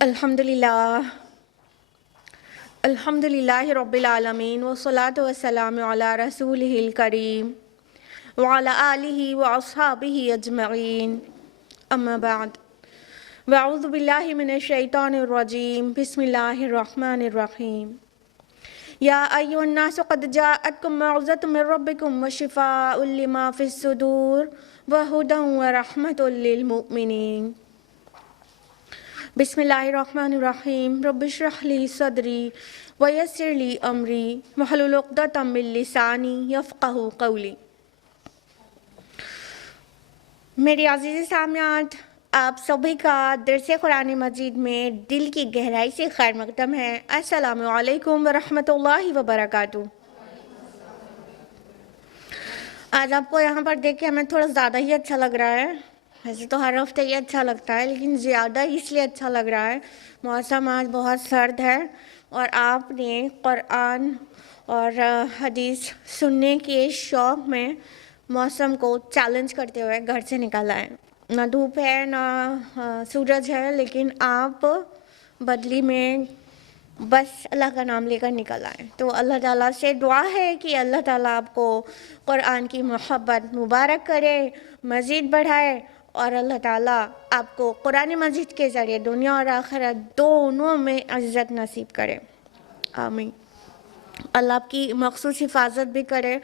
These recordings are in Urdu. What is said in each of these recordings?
الحمدللہ الحمدللہ رب العالمین والصلاة والسلام علی رسولہ الکریم وعلی آلہ واصحابہ اجمعین اما بعد واعوذ باللہ من الشیطان الرجیم بسم اللہ الرحمن الرحیم یا ایھا الناس قد جاءتکم موعظۃ من ربکم وشفاء لما فی الصدور وہدی ورحمۃ للمؤمنین بسم اللہ الرحمن الرحیم رب اشرح لی صدری ویسر لی امری واحلل عقدۃ من لسانی یفقہوا قولی۔ میری عزیز سامعات، آپ سبھی کا درس قرآن مجید میں دل کی گہرائی سے خیر مقدم ہے۔ السلام علیکم ورحمۃ اللہ وبرکاتہ۔ آج آپ کو یہاں پر دیکھ کے ہمیں تھوڑا زیادہ ہی اچھا لگ رہا ہے۔ ویسے تو ہر ہفتے یہ اچھا لگتا ہے، لیکن زیادہ اس لیے اچھا لگ رہا ہے، موسم آج بہت سرد ہے اور آپ نے قرآن اور حدیث سننے کے شوق میں موسم کو چیلنج کرتے ہوئے گھر سے نکالا ہے۔ نہ دھوپ ہے نہ سورج ہے، لیکن آپ بدلی میں بس اللہ کا نام لے کر نکل آئے۔ تو اللہ تعالیٰ سے دعا ہے کہ اللہ تعالیٰ آپ کو قرآن کی محبت مبارک کرے، مزید بڑھائے، اور اللہ تعالیٰ آپ کو قرآن مجید کے ذریعے دنیا اور آخرت دونوں میں عزت نصیب کرے، آمین۔ اللہ آپ کی مخصوص حفاظت بھی کرے۔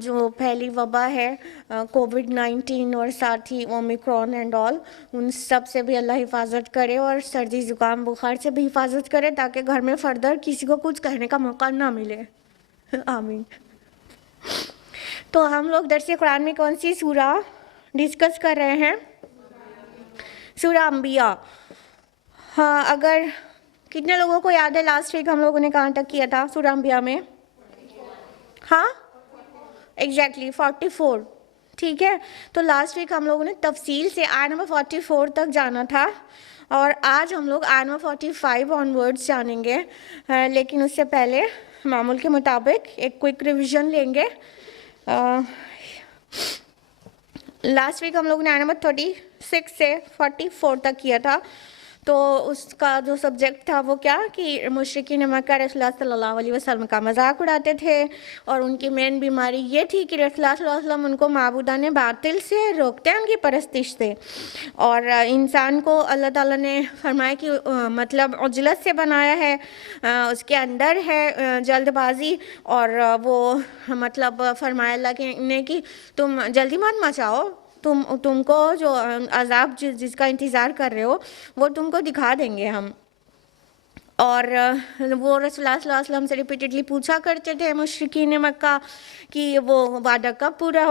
جو پہلی وبا ہے کووڈ-19 اور ساتھ ہی اومیکرون اینڈ آل، ان سب سے بھی اللہ حفاظت کرے، اور سردی زکام بخار سے بھی حفاظت کرے، تاکہ گھر میں فردر کسی کو کچھ کہنے کا موقع نہ ملے، آمین۔ تو ہم لوگ درس قرآن میں کون سی سورہ ڈسکس کر رہے ہیں؟ سورہ انبیاء۔ ہاں، اگر کتنے لوگوں کو یاد ہے لاسٹ ویک ہم لوگوں نے کہاں تک کیا تھا سورہ انبیاء میں؟ ہاں ایگزیکٹلی 44، ٹھیک ہے۔ تو لاسٹ ویک ہم لوگوں نے تفصیل سے آیت نمبر 44 تک جانا تھا، اور آج ہم لوگ آیت نمبر 45 آن ورڈز جانیں گے، لیکن اس سے پہلے معمول کے مطابق ایک کوئک ریویژن لیں گے۔ لاسٹ ویک ہم لوگوں نے آیت نمبر 36 سے 44 تک کیا تھا، تو اس کا جو سبجیکٹ تھا وہ کیا کہ مشرکین مکہ رسول اللہ صلی اللہ علیہ وسلم کا مذاق اڑاتے تھے، اور ان کی مین بیماری یہ تھی کہ رسول اللہ صلی اللہ علیہ وسلم ان کو معبودان باطل سے روکتے ہیں، ان کی پرستش سے، اور انسان کو اللہ تعالیٰ نے فرمایا کہ مطلب عجلت سے بنایا ہے، اس کے اندر ہے جلد بازی، اور وہ مطلب فرمایا اللہ نے کہ تم جلدی مت مچاؤ، تم کو جو عذاب جس کا انتظار کر رہے ہو وہ تم کو دکھا دیں گے ہم۔ اور وہ رسول اللہ صلی اللہ علیہ وسلم سے ریپیٹڈلی پوچھا کرتے تھے مشرکین مکہ کہ وہ وعدہ کب پورا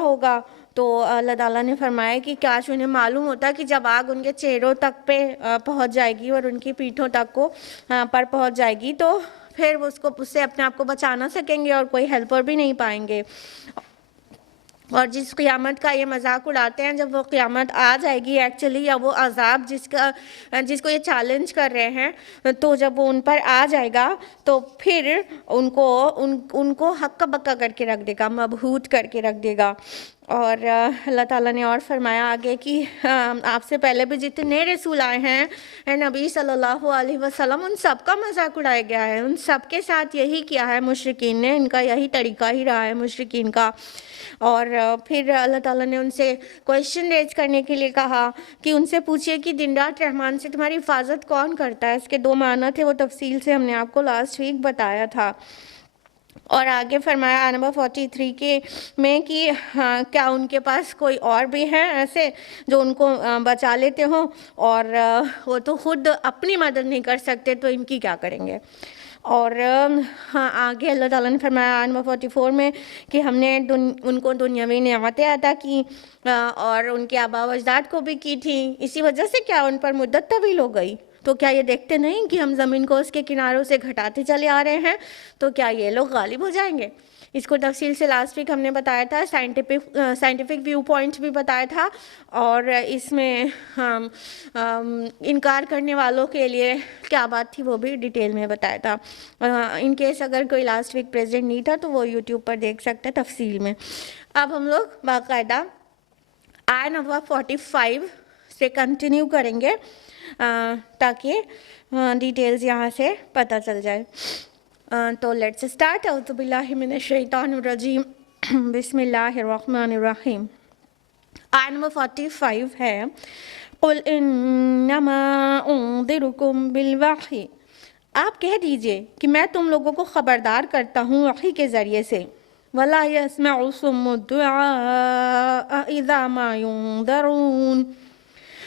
ہوگا، تو اللہ تعالیٰ نے فرمایا کہ کاش انہیں معلوم ہوتا کہ جب آگ ان کے چہروں تک پہ پہنچ جائے گی اور ان کی پیٹھوں تک پر پہنچ جائے گی، تو پھر وہ اس سے اپنے آپ کو بچا نہ سکیں گے اور کوئی ہیلپر بھی نہیں پائیں گے۔ اور جس قیامت کا یہ مذاق اڑاتے ہیں، جب وہ قیامت آ جائے گی ایکچولی، یا وہ عذاب جس کو یہ چیلنج کر رہے ہیں، تو جب وہ ان پر آ جائے گا تو پھر ان کو ہکا بکا کر کے رکھ دے گا، مبہوت کر کے رکھ دے گا۔ اور اللہ تعالیٰ نے اور فرمایا آگے کہ آپ سے پہلے بھی جتنے رسول آئے ہیں نبی صلی اللہ علیہ وسلم، ان سب کا مذاق اڑایا گیا ہے، ان سب کے ساتھ یہی کیا ہے مشرکین نے، ان کا یہی طریقہ ہی رہا ہے مشرکین کا۔ اور پھر اللہ تعالیٰ نے ان سے کویشچن ریز کرنے کے لیے کہا کہ ان سے پوچھئے کہ دن رات رحمان سے تمہاری حفاظت کون کرتا ہے۔ اس کے 2 معنی تھے، وہ تفصیل سے ہم نے آپ کو لاسٹ ویک بتایا تھا۔ اور آگے فرمایا آیت نمبر 43 میں کہ کیا ان کے پاس کوئی اور بھی ہیں ایسے جو ان کو بچا لیتے ہوں، اور وہ تو خود اپنی مدد نہیں کر سکتے، تو ان کی کیا کریں گے۔ اور آگے اللہ تعالیٰ نے فرمایا آیت نمبر 44 میں کہ ہم نے ان کو دنیاوی نعمتیں عطا کی، اور ان کے آباء و اجداد کو بھی کی تھی، اسی وجہ سے کیا ان پر مدت طویل ہو گئی، تو کیا یہ دیکھتے نہیں کہ ہم زمین کو اس کے کناروں سے گھٹاتے چلے آ رہے ہیں، تو کیا یہ لوگ غالب ہو جائیں گے۔ اس کو تفصیل سے لاسٹ ویک ہم نے بتایا تھا، سائنٹیفک ویو پوائنٹ بھی بتایا تھا، اور اس میں انکار کرنے والوں کے لیے کیا بات تھی وہ بھی ڈیٹیل میں بتایا تھا۔ ان کیس اگر کوئی لاسٹ ویک پریزنٹ نہیں تھا تو وہ یوٹیوب پر دیکھ سکتا ہے تفصیل میں۔ اب ہم لوگ باقاعدہ آیت نمبر 45 سے کنٹینیو کریں گے تاکہ ڈیٹیلز یہاں سے پتہ چل جائے. تو لیٹس اسٹارٹ. اعوذ باللہ من الشیطان الرجیم. بسم اللہ الرحمن الرحیم. آیت نمبر 45 ہے قُلْ إِنَّمَا أُنذِرُكُم بِالْوَحْيِ. آپ کہہ دیجئے کہ میں تم لوگوں کو خبردار کرتا ہوں وحی کے ذریعے سے. وَلَا يَسْمَعُ الصُّمُّ الدُّعَاءَ إِذَا مَا يُنذَرُونَ.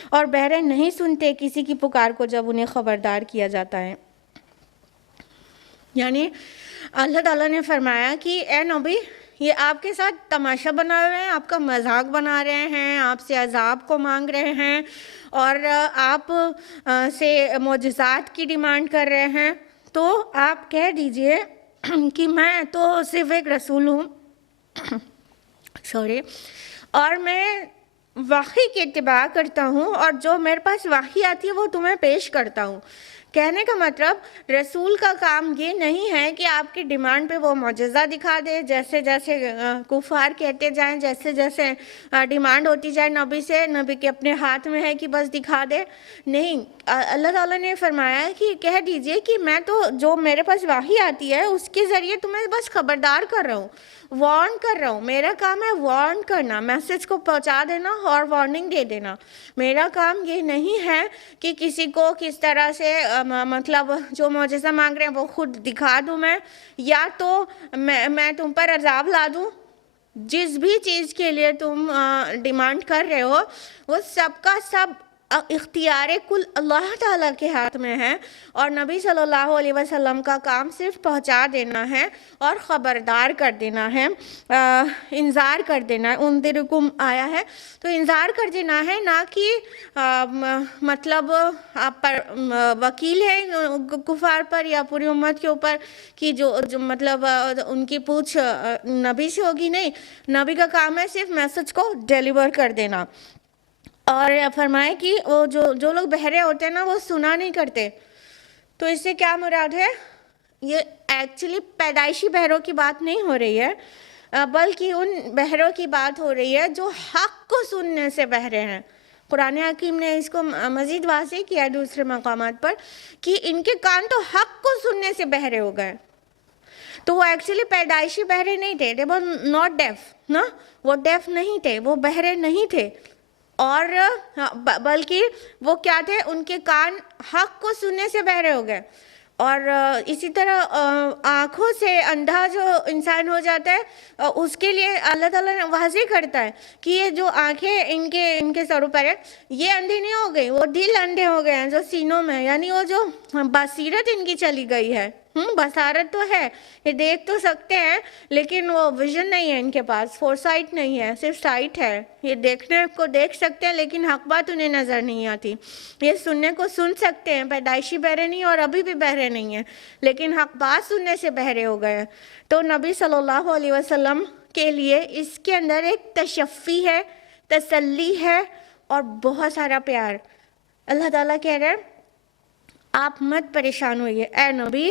اور بہرے نہیں سنتے کسی کی پکار کو جب انہیں خبردار کیا جاتا ہے. یعنی اللہ تعالیٰ نے فرمایا کہ اے نبی یہ آپ کے ساتھ تماشا بنا رہے ہیں, آپ کا مذاق بنا رہے ہیں, آپ سے عذاب کو مانگ رہے ہیں اور آپ سے معجزات کی ڈیمانڈ کر رہے ہیں. تو آپ کہہ دیجئے کہ میں تو صرف ایک رسول ہوں اور میں وحی کی اتباع کرتا ہوں اور جو میرے پاس وحی آتی ہے وہ تمہیں پیش کرتا ہوں. کہنے کا مطلب رسول کا کام یہ نہیں ہے کہ آپ کی ڈیمانڈ پہ وہ معجزہ دکھا دے, جیسے جیسے کفار کہتے جائیں, جیسے جیسے ڈیمانڈ ہوتی جائے نبی سے, نبی کے اپنے ہاتھ میں ہے کہ بس دکھا دے. نہیں, اللہ تعالیٰ نے فرمایا کہ کہہ دیجئے کہ میں تو جو میرے پاس وحی آتی ہے اس کے ذریعے تمہیں بس خبردار کر رہا ہوں, وارن کر رہا ہوں. میرا کام ہے وارن کرنا, میسج کو پہنچا دینا اور وارننگ دے دینا. میرا کام یہ نہیں ہے کہ کسی کو کس طرح سے مطلب جو معجزہ مانگ رہے ہیں وہ خود دکھا دوں میں, یا تو میں تم پر عذاب لا دوں. جس بھی چیز کے لیے تم ڈیمانڈ کر رہے ہو وہ سب کا سب اختیار کل اللہ تعالیٰ کے ہاتھ میں ہے, اور نبی صلی اللہ علیہ وسلم کا کام صرف پہنچا دینا ہے اور خبردار کر دینا ہے, انذار کر دینا ہے. انذرکم آیا ہے تو انذار کر دینا ہے, نہ کہ مطلب آپ پر وکیل ہے کفار پر یا پوری امت کے اوپر کہ جو مطلب ان کی پوچھ نبی سے ہوگی. نہیں, نبی کا کام ہے صرف میسج کو ڈیلیور کر دینا. اور فرمائے کہ وہ جو لوگ بہرے ہوتے ہیں نا وہ سنا نہیں کرتے. تو اس سے کیا مراد ہے؟ یہ ایکچولی پیدائشی بہروں کی بات نہیں ہو رہی ہے, بلکہ ان بہروں کی بات ہو رہی ہے جو حق کو سننے سے بہرے ہیں. قرآن حکیم نے اس کو مزید واضح کیا دوسرے مقامات پر کہ ان کے کان تو حق کو سننے سے بہرے ہو گئے. تو وہ ایکچولی پیدائشی بہرے نہیں تھے, they were not deaf, نا, وہ ڈیف نہیں تھے, وہ بہرے نہیں تھے, اور بلکہ وہ کیا تھے, ان کے کان حق کو سننے سے بہرے ہو گئے. اور اسی طرح آنکھوں سے اندھا جو انسان ہو جاتا ہے اس کے لیے اللہ تعالیٰ نے واضح کرتا ہے کہ یہ جو آنکھیں ان کے سروں پر ہے یہ اندھی نہیں ہو گئی, وہ دل اندھے ہو گئے ہیں جو سینوں میں, یعنی وہ جو بصیرت ان کی چلی گئی ہے. بصارت تو ہے, یہ دیکھ تو سکتے ہیں لیکن وہ ویژن نہیں ہے ان کے پاس, فور سائٹ نہیں ہے, صرف سائٹ ہے. یہ دیکھنے کو دیکھ سکتے ہیں لیکن حق بات انہیں نظر نہیں آتی. یہ سننے کو سن سکتے ہیں, پیدائشی بہرے نہیں اور ابھی بھی بہرے نہیں ہیں, لیکن حق بات سننے سے بہرے ہو گئے ہیں. تو نبی صلی اللہ علیہ وسلم کے لیے اس کے اندر ایک تشفی ہے, تسلی ہے اور بہت سارا پیار. اللہ تعالیٰ کہہ رہے ہیں آپ مت پریشان ہوئیے اے نبی,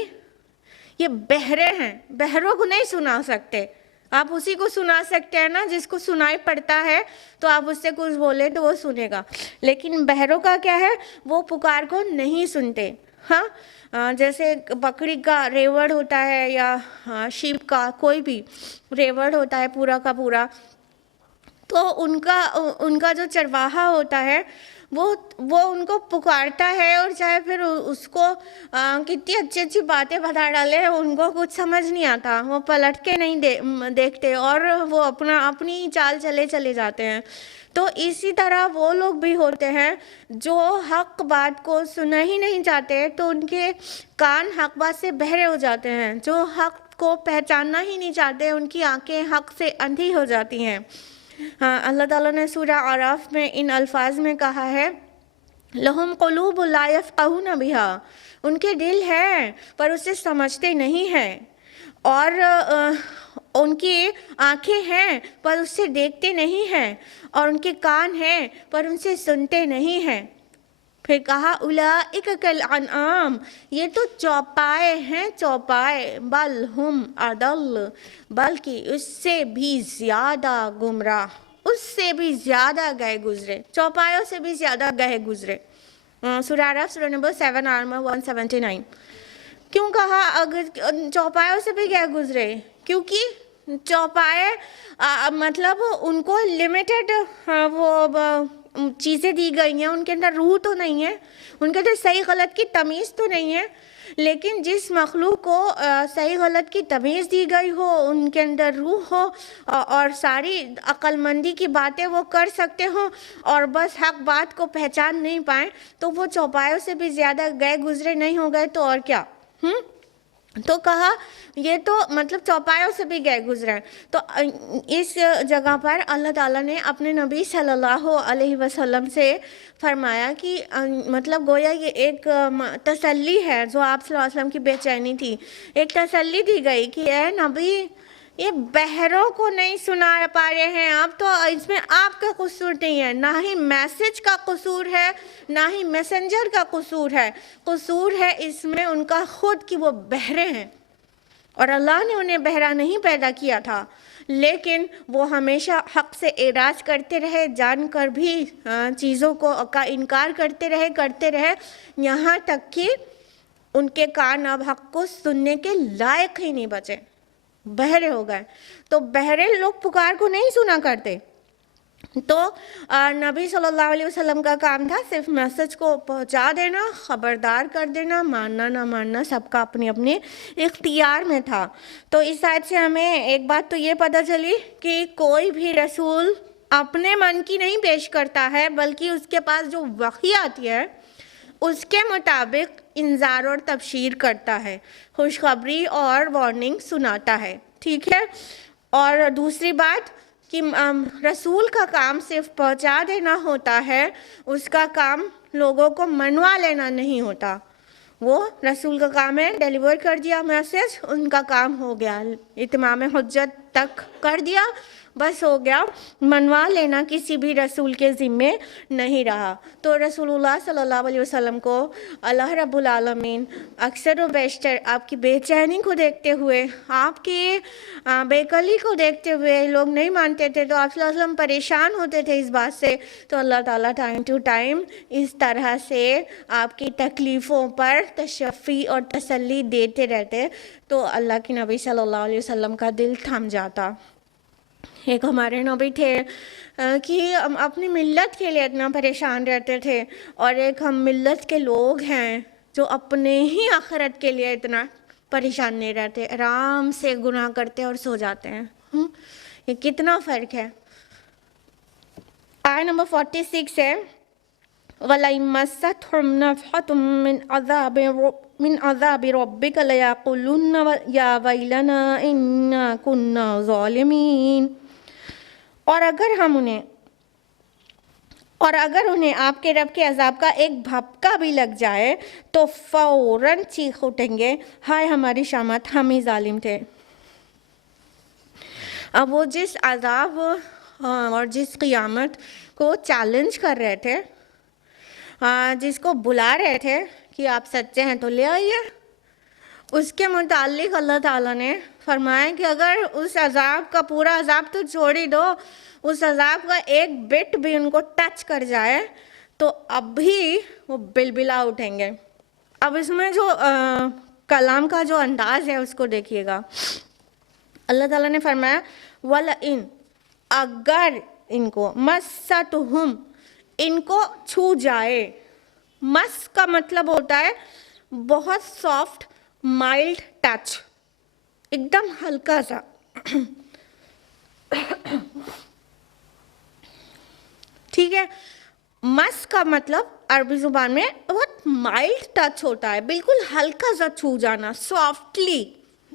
یہ بہرے ہیں, بہروں کو نہیں سنا سکتے. آپ اسی کو سنا سکتے ہیں نا جس کو سنائی پڑتا ہے, تو آپ اس سے کچھ بولے تو وہ سنے گا. لیکن بہروں کا کیا ہے, وہ پکار کو نہیں سنتے. ہاں, جیسے بکری کا ریوڑ ہوتا ہے یا شیپ کا کوئی بھی ریوڑ ہوتا ہے پورا کا پورا, تو ان کا جو چرواہا ہوتا ہے وہ ان کو پکارتا ہے, اور چاہے پھر اس کو کتنی اچھی اچھی باتیں بتا ڈالے ان کو کچھ سمجھ نہیں آتا, وہ پلٹ کے نہیں دیکھتے اور وہ اپنی چال چلے جاتے ہیں. تو اسی طرح وہ لوگ بھی ہوتے ہیں جو حق بات کو سننا ہی نہیں چاہتے, تو ان کے کان حق بات سے بہرے ہو جاتے ہیں. جو حق کو پہچاننا ہی نہیں چاہتے ان کی آنکھیں حق سے اندھی ہو جاتی ہیں. اللہ تعالیٰ نے سورہ اعراف میں ان الفاظ میں کہا ہے لہم قلوب لا یفقہون بہا, ان کے دل ہیں پر اسے سمجھتے نہیں ہیں, اور ان کی آنکھیں ہیں پر اس سے دیکھتے نہیں ہیں, اور ان کے کان ہیں پر ان سے سنتے نہیں ہیں. پھر کہا اولئک کالانعام, یہ تو چوپائے ہیں, چوپائے, بل ہم اضل, بلکہ اس سے بھی زیادہ گمراہ. اس سے بھی زیادہ گئے گزرے، چوپایوں سے بھی زیادہ گئے گزرے۔ سورہ اعراف سورہ نمبر 7 آیت نمبر 179۔ کیوں کہا اگر چوپایوں سے بھی گئے گزرے؟ کیونکہ چوپائے مطلب ان کو لمیٹڈ وہ چیزیں دی گئی ہیں، ان کے اندر روح تو نہیں ہے، ان کے اندر صحیح غلط کی تمیز تو نہیں ہے، لیکن جس مخلوق کو صحیح غلط کی تمیز دی گئی ہو، ان کے اندر روح ہو اور ساری عقل مندی کی باتیں وہ کر سکتے ہوں اور بس حق بات کو پہچان نہیں پائیں، تو وہ چوپایوں سے بھی زیادہ گئے گزرے نہیں ہو گئے تو اور کیا؟ تو کہا یہ تو مطلب چوپایوں سے بھی گئے گزرے ہیں۔ تو اس جگہ پر اللہ تعالیٰ نے اپنے نبی صلی اللہ علیہ وسلم سے فرمایا کہ مطلب گویا یہ ایک تسلی ہے جو آپ صلی اللہ علیہ وسلم کی بے چینی تھی، ایک تسلی دی گئی کہ اے نبی یہ بہروں کو نہیں سنا پا رہے ہیں آپ، تو اس میں آپ کا قصور نہیں ہے، نہ ہی میسج کا قصور ہے، نہ ہی میسنجر کا قصور ہے، قصور ہے اس میں ان کا خود کہ وہ بہرے ہیں، اور اللہ نے انہیں بہرا نہیں پیدا کیا تھا، لیکن وہ ہمیشہ حق سے اعراض کرتے رہے، جان کر بھی چیزوں کا انکار کرتے رہے یہاں تک کہ ان کے کان اب حق کو سننے کے لائق ہی نہیں بچے، بہرے ہو گئے۔ تو بہرے لوگ پکار کو نہیں سنا کرتے، تو نبی صلی اللہ علیہ وسلم کا کام تھا صرف میسج کو پہنچا دینا، خبردار کر دینا، ماننا نہ ماننا سب کا اپنے اپنے اختیار میں تھا۔ تو اس آیت سے ہمیں ایک بات تو یہ پتہ چلی کہ کوئی بھی رسول اپنے من کی نہیں پیش کرتا ہے، بلکہ اس کے پاس جو وحی آتی ہے اس کے مطابق انذار اور تبشیر کرتا ہے، خوشخبری اور وارننگ سناتا ہے، ٹھیک ہے۔ اور دوسری بات کہ رسول کا کام صرف پہنچا دینا ہوتا ہے، اس کا کام لوگوں کو منوا لینا نہیں ہوتا۔ وہ رسول کا کام ہے ڈیلیور کر دیا میسج، ان کا کام ہو گیا، اتمام حجت تک کر دیا، بس ہو گیا، منوا لینا کسی بھی رسول کے ذمے نہیں رہا۔ تو رسول اللہ صلی اللہ علیہ وسلم کو اللہ رب العالمین اکثر و بیشتر آپ کی بے چینی کو دیکھتے ہوئے، آپ کی بے قلی کو دیکھتے ہوئے لوگ نہیں مانتے تھے، تو آپ صلی اللہ علیہ وسلم پریشان ہوتے تھے اس بات سے، تو اللہ تعالیٰ ٹائم ٹو ٹائم اس طرح سے آپ کی تکلیفوں پر تشفی اور تسلی دیتے رہتے، تو اللہ کی نبی صلی اللہ علیہ وسلم کا دل تھم جاتا۔ ایک ہمارے نبی تھے کہ ہم اپنی ملت کے لیے اتنا پریشان رہتے تھے، اور ایک ہم ملت کے لوگ ہیں جو اپنے ہی آخرت کے لیے اتنا پریشان نہیں رہتے، آرام سے گناہ کرتے اور سو جاتے ہیں۔ یہ کتنا فرق ہے۔ آیت نمبر 46 ہے وَلَئِن مَسَّتْهُمْ نَفْحَةٌ مِّنْ عَذَابِ رَبِّكَ لَيَقُولُنَّ يَا وَيْلَنَا إِنَّا كُنَّا ظَالِمِينَ۔ اور اگر انہیں آپ کے رب کے عذاب کا ایک بھپکا بھی لگ جائے تو فوراً چیخ اٹھیں گے، ہائے ہماری شامت، ہم ہی ظالم تھے۔ اب وہ جس عذاب اور جس قیامت کو چیلنج کر رہے تھے، جس کو بلا رہے تھے کہ آپ سچے ہیں تو لے آئیے، اس کے متعلق اللہ تعالیٰ نے فرمایا کہ اگر اس عذاب کا پورا عذاب تو چھوڑ ہی دو، اس عذاب کا ایک بٹ بھی ان کو ٹچ کر جائے تو اب بھی وہ بلبلا اٹھیں گے۔ اب اس میں جو کلام کا جو انداز ہے اس کو دیکھیے گا۔ اللہ تعالیٰ نے فرمایا وَلَئِن، اگر ان کو مَسَّتْهُمْ، ان کو چھو جائے۔ مس کا مطلب ہوتا ہے بہت سافٹ مائلڈ ٹچ، ایک دم ہلکا سا۔ ٹھیک ہے، مس کا مطلب عربی زبان میں بہت مائلڈ ٹچ ہوتا ہے، بالکل ہلکا سا چھو جانا، سافٹلی،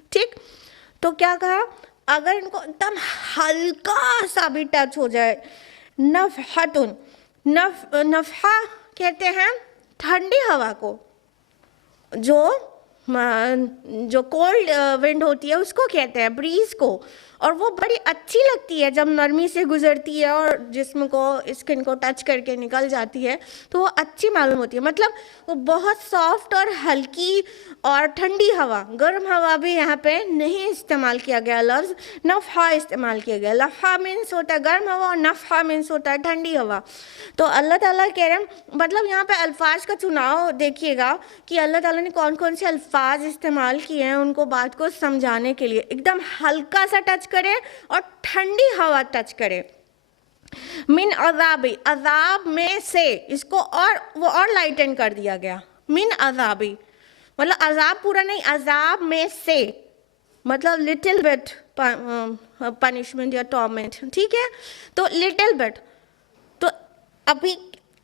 ٹھیک۔ تو کیا کہا، اگر ان کو ایک دم ہلکا سا بھی ٹچ ہو جائے، نفحتن، نفحہ کہتے ہیں ٹھنڈی ہوا کو، جو کولڈ ونڈ ہوتی ہے اس کو کہتے ہیں بریز کو، اور وہ بڑی اچھی لگتی ہے جب نرمی سے گزرتی ہے اور جسم کو اسکن کو ٹچ کر کے نکل جاتی ہے تو وہ اچھی معلوم ہوتی ہے. مطلب وہ بہت سافٹ اور ہلکی اور ٹھنڈی ہوا. گرم ہوا بھی یہاں پہ نہیں استعمال کیا گیا لفظ, نفحہ استعمال کیا گیا. لفحہ مینس ہوتا ہے گرم ہوا اور نفحہ مینس ہوتا ہے ٹھنڈی ہوا. تو اللہ تعالیٰ کہہ رہے ہیں, مطلب یہاں پہ الفاظ کا چناؤ دیکھیے گا کہ اللہ تعالیٰ نے کون کون سے الفاظ استعمال کیے ہیں ان کو بات کو سمجھانے کے لیے. ایک دم ہلکا سا ٹچ کرے اور ٹھنڈی ہوا ٹچ کرے. من عذابی, عذاب میں سے, اس کو اور لائٹن کر دیا گیا. من عذابی مطلب عذاب پورا نہیں, عذاب میں سے مطلب لٹل بٹ پنشمنٹ یا ٹارمنٹ, ٹھیک ہے. تو لٹل بٹ, تو ابھی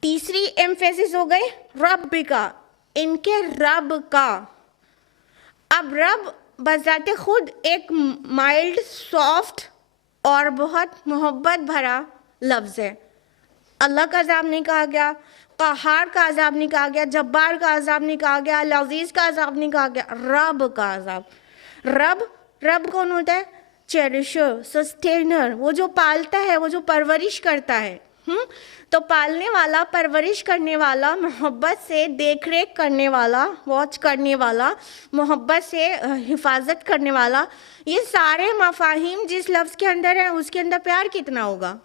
تیسری ایمفیسس ہو گئی رب کا, ان کے رب کا. اب رب بذات خود ایک مائلڈ, سافٹ اور بہت محبت بھرا لفظ ہے. اللہ کا عذاب نہیں کہا گیا, قہار کا عذاب نہیں کہا گیا, جبار کا عذاب نہیں کہا گیا, العزیز کا عذاب نہیں کہا گیا, رب کا عذاب. رب کون ہوتا ہے؟ چیریشر, سسٹینر, وہ جو پالتا ہے, وہ جو پرورش کرتا ہے. تو پالنے والا, پرورش کرنے والا, محبت سے دیکھ ریکھ کرنے والا, واچ کرنے والا, محبت سے حفاظت کرنے والا, یہ سارے مفاہیم جس لفظ کے اندر ہیں اس کے اندر پیار کتنا ہوگا.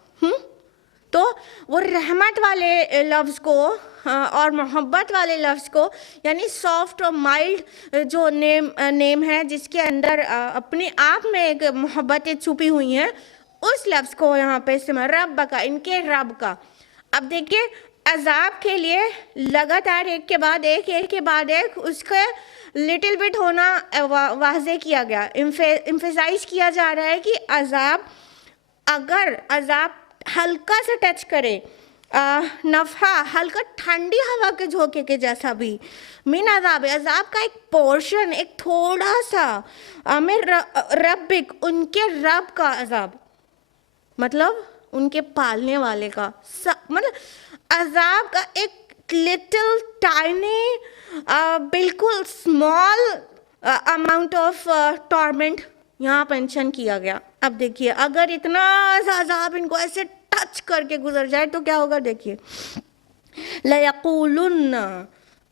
تو وہ رحمت والے لفظ کو اور محبت والے لفظ کو, یعنی سافٹ اور مائلڈ جو نیم ہے جس کے اندر اپنے آپ میں ایک محبتیں چھپی ہوئی ہیں, اس لفظ کو یہاں پہ استعمال, رب کا, ان کے رب کا. اب دیکھیے عذاب کے لیے لگاتار ایک کے بعد ایک, ایک کے بعد ایک, اس کا لٹل بٹ ہونا واضح کیا گیا, ایمفیسائز کیا جا رہا ہے کہ عذاب, اگر عذاب ہلکا سے ٹچ کرے, نفحہ ہلکا ٹھنڈی ہوا کے جھونکے کے جیسا بھی, من عذاب, عذاب کا ایک پورشن, ایک تھوڑا سا, من ربک, ان کے رب کا عذاب, مطلب ان کے پالنے والے کا, مطلب عذاب کا ایک لٹل ٹائنی, بالکل اسمال اماؤنٹ آف ٹارمنٹ یہاں مینشن کیا گیا. اب دیکھیے اگر اتنا سا عذاب ان کو ایسے ٹچ کر کے گزر جائے تو کیا ہوگا. دیکھیے لَيَقُولُنَّ,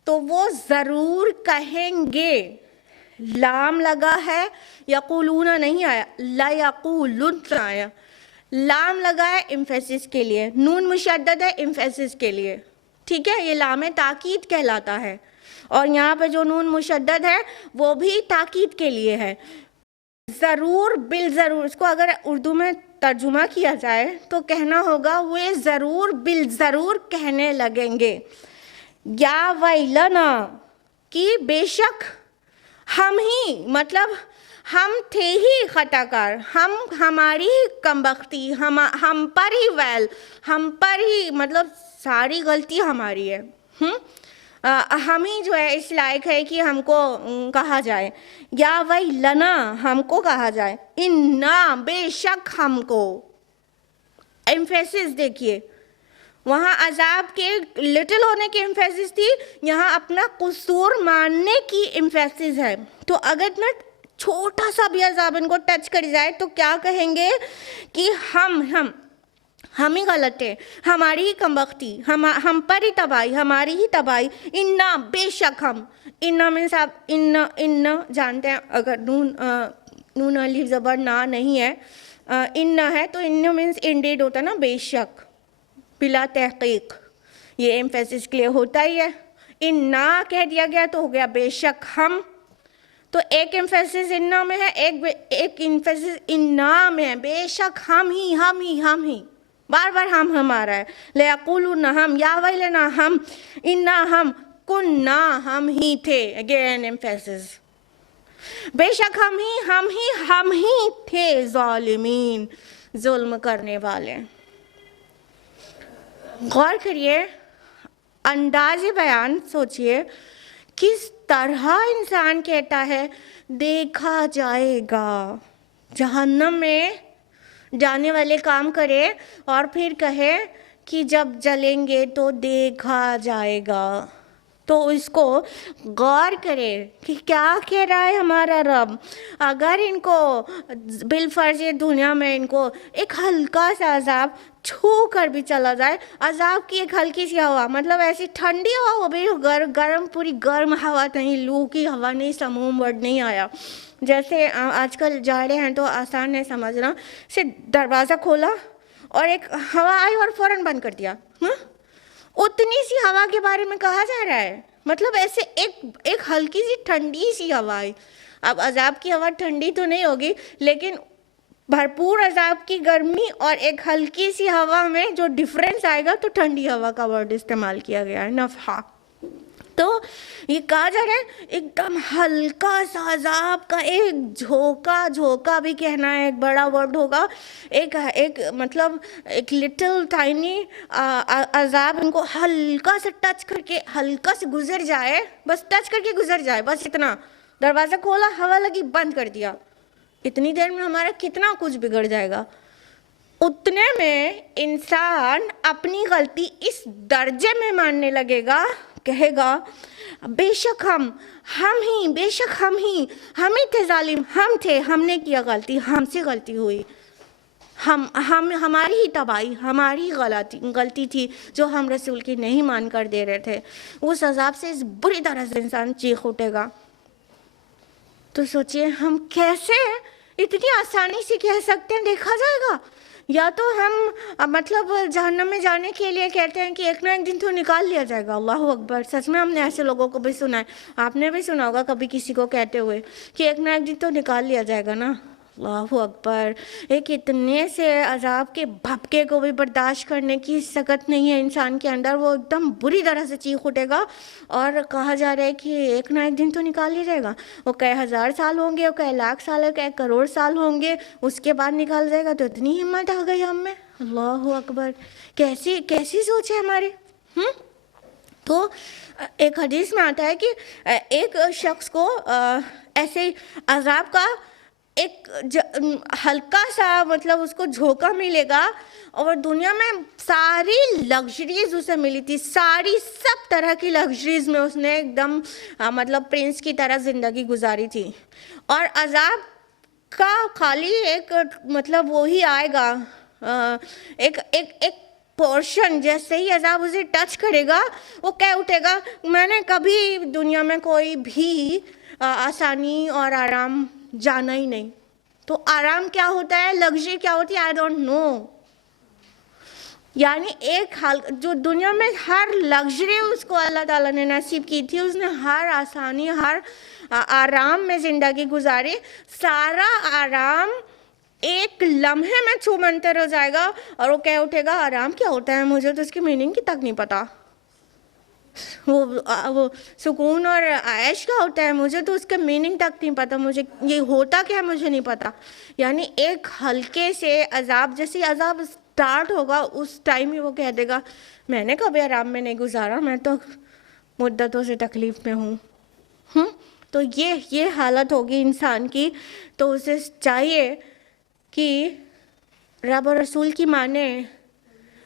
تو وہ ضرور کہیں گے. لام لگا ہے, یقولون نہیں آیا, لَيَقُولُنَّ آیا. لام لگا ہے ایمفیسس کے لیے, نون مشدد ہے ایمفیسس کے لیے, ٹھیک ہے. یہ لام تاکید کہلاتا ہے, اور یہاں پہ جو نون مشدد ہے وہ بھی تاکید کے لیے ہے. ضرور بالضرور, اس کو اگر اردو میں ترجمہ کیا جائے تو کہنا ہوگا وہ ضرور بالضرور کہنے لگیں گے. یا ویلنا, کہ بے شک ہم ہی, مطلب ہم تھے ہی خطا کار, ہماری کمبختی, ہم پر ہی ویل, ہم پر ہی, مطلب ساری غلطی ہماری ہے. ہم ہی جو ہے اس لائق ہے کہ ہم کو کہا جائے یا ویلنا, ہم کو کہا جائے, انا, بے شک ہم کو. ایمفیسس دیکھیے, وہاں عذاب کے لٹل ہونے کی ایمفیسس تھی, یہاں اپنا قصور ماننے کی ایمفیسس ہے. تو اگر نہ چھوٹا سا بھی عذاب ان کو ٹچ کر جائے تو کیا کہیں گے کہ ہم ہی غلط ہے, ہماری ہی کمبختی, ہم پر ہی تباہی, ہماری ہی تباہی. انا, بے شک ہم. انا مینس آپ ان جانتے ہیں, اگر نون الف زبر نہ نہیں ہے, ان ہے تو ان مینس انڈیڈ ہوتا ہے نا, بے شک, بلا تحقیق, یہ ایمفیسس کے لیے ہوتا ہی ہے. انا کہہ دیا گیا تو ہو گیا بے شک ہم. تو ایک ایمفیسس انا میں ہے, ایک ایمفیسس انا میں ہے, بے شک ہم ہی, بار بار ہم ہمارا ہے. لَيَقُولُنَّ, ہم, یا ویلنا, ہم, انا, ہم, کننا, ہم ہی تھے, اگین ایمفیسس, بے شک ہم ہی تھے ظالمین, ظلم کرنے والے. غور کریے, انداز بیان سوچئے, کس طرح انسان کہتا ہے دیکھا جائے گا. جہنم میں جانے والے کام کرے اور پھر کہے کہ جب جلیں گے تو دیکھا جائے گا. تو اس کو غور کرے کہ کیا کہہ رہا ہے ہمارا رب. اگر ان کو بالفرض دنیا میں ان کو ایک ہلکا سا عذاب چھو کر بھی چلا جائے, عذاب کی ایک ہلکی سی ہوا, مطلب ایسی ٹھنڈی ہوا, وہ بھی گرم, پوری گرم ہوا نہیں, لو کی ہوا نہیں, سموم ورڈ نہیں آیا. جیسے آج کل جا رہے ہیں تو آسان ہے سمجھنا, سے دروازہ کھولا اور ایک ہوا آئی اور فوراً بند کر دیا. اتنی سی ہوا کے بارے میں کہا جا رہا ہے, مطلب ایسے ایک ہلکی سی ٹھنڈی سی ہوا ہے. اب عذاب کی ہوا ٹھنڈی تو نہیں ہوگی, لیکن بھرپور عذاب کی گرمی اور ایک ہلکی سی ہوا میں جو ڈفرینس آئے گا, تو ٹھنڈی ہوا کا ورڈ استعمال کیا گیا ہے, نفحہ. تو یہ کہا جا رہا ہے ایک دم ہلکا سا عذاب کا ایک جھوکا بھی کہنا ہے, ایک بڑا ورڈ ہوگا, ایک مطلب ایک لٹل ٹائنی عذاب ان کو ہلکا سے ٹچ کر کے ہلکا سے گزر جائے, بس ٹچ کر کے گزر جائے, بس اتنا. دروازہ کھولا, ہوا لگی, بند کر دیا. اتنی دیر میں ہمارا کتنا کچھ بگڑ جائے گا. اتنے میں انسان اپنی غلطی اس درجے میں ماننے لگے گا, کہے گا بے شک ہم ہی تھے ظالم, ہم تھے, ہم نے کیا غلطی, ہم سے غلطی ہوئی, ہماری ہی تباہی, ہماری غلطی تھی جو ہم رسول کی نہیں مان کر دے رہے تھے. اس عذاب سے اس بری طرح سے انسان چیخ اٹھے گا. تو سوچئے ہم کیسے اتنی آسانی سے کہہ سکتے ہیں دیکھا جائے گا. یا تو ہم مطلب جہنم میں جانے کے لیے کہتے ہیں کہ ایک نہ ایک دن تو نکال لیا جائے گا. اللہ اکبر. سچ میں ہم نے ایسے لوگوں کو بھی سنا ہے, آپ نے بھی سنا ہوگا کبھی کسی کو کہتے ہوئے کہ ایک نہ ایک دن تو نکال لیا جائے گا نا. اللہ اکبر. ایک اتنے سے عذاب کے بھپکے کو بھی برداشت کرنے کی سکت نہیں ہے انسان کے اندر, وہ ایک دم بری طرح سے چیخ اٹھے گا. اور کہا جا رہا ہے کہ ایک نہ ایک دن تو نکال لیا جائے گا. وہ کئی ہزار سال ہوں گے, وہ کئی لاکھ سال ہے, کئی کروڑ سال ہوں گے, اس کے بعد نکال جائے گا. تو اتنی ہمت آ گئی ہم میں. اللہ اکبر. کیسی سوچ ہے ہماری. تو ایک حدیث میں آتا ہے کہ ایک شخص کو ایسے عذاب کا ایک ہلکا سا مطلب اس کو جھونکا ملے گا, اور دنیا میں ساری لگژریز اسے ملی تھی, سب طرح کی لگژریز میں اس نے ایک دم مطلب پرنس کی طرح زندگی گزاری تھی. اور عذاب کا خالی ایک مطلب وہی آئے گا, ایک پورشن, جیسے ہی عذاب اسے ٹچ کرے گا وہ کہہ اٹھے گا میں نے کبھی دنیا میں کوئی بھی آسانی اور آرام جانا ہی نہیں. تو آرام کیا ہوتا ہے, لگژری کیا ہوتی ہے, آئی ڈونٹ نو. یعنی ایک حال جو دنیا میں ہر لگژری اس کو اللہ تعالیٰ نے نصیب کی تھی, اس نے ہر آسانی, ہر آرام میں زندگی گزاری, سارا آرام ایک لمحے میں چھو منتر ہو جائے گا. اور وہ کہہ اٹھے گا آرام کیا ہوتا ہے, مجھے تو اس کی میننگ کی تک نہیں پتا. وہ سکون اور عیش کیا ہوتا ہے, مجھے تو اس کے میننگ تک نہیں پتا, مجھے یہ ہوتا کیا ہے مجھے نہیں پتا. یعنی ایک ہلکے سے عذاب, جیسے عذاب سٹارٹ ہوگا اس ٹائم ہی وہ کہہ دے گا میں نے کبھی آرام میں نہیں گزارا, میں تو مدتوں سے تکلیف میں ہوں. تو یہ حالت ہوگی انسان کی. تو اسے چاہیے کہ رب اور رسول کی مانے.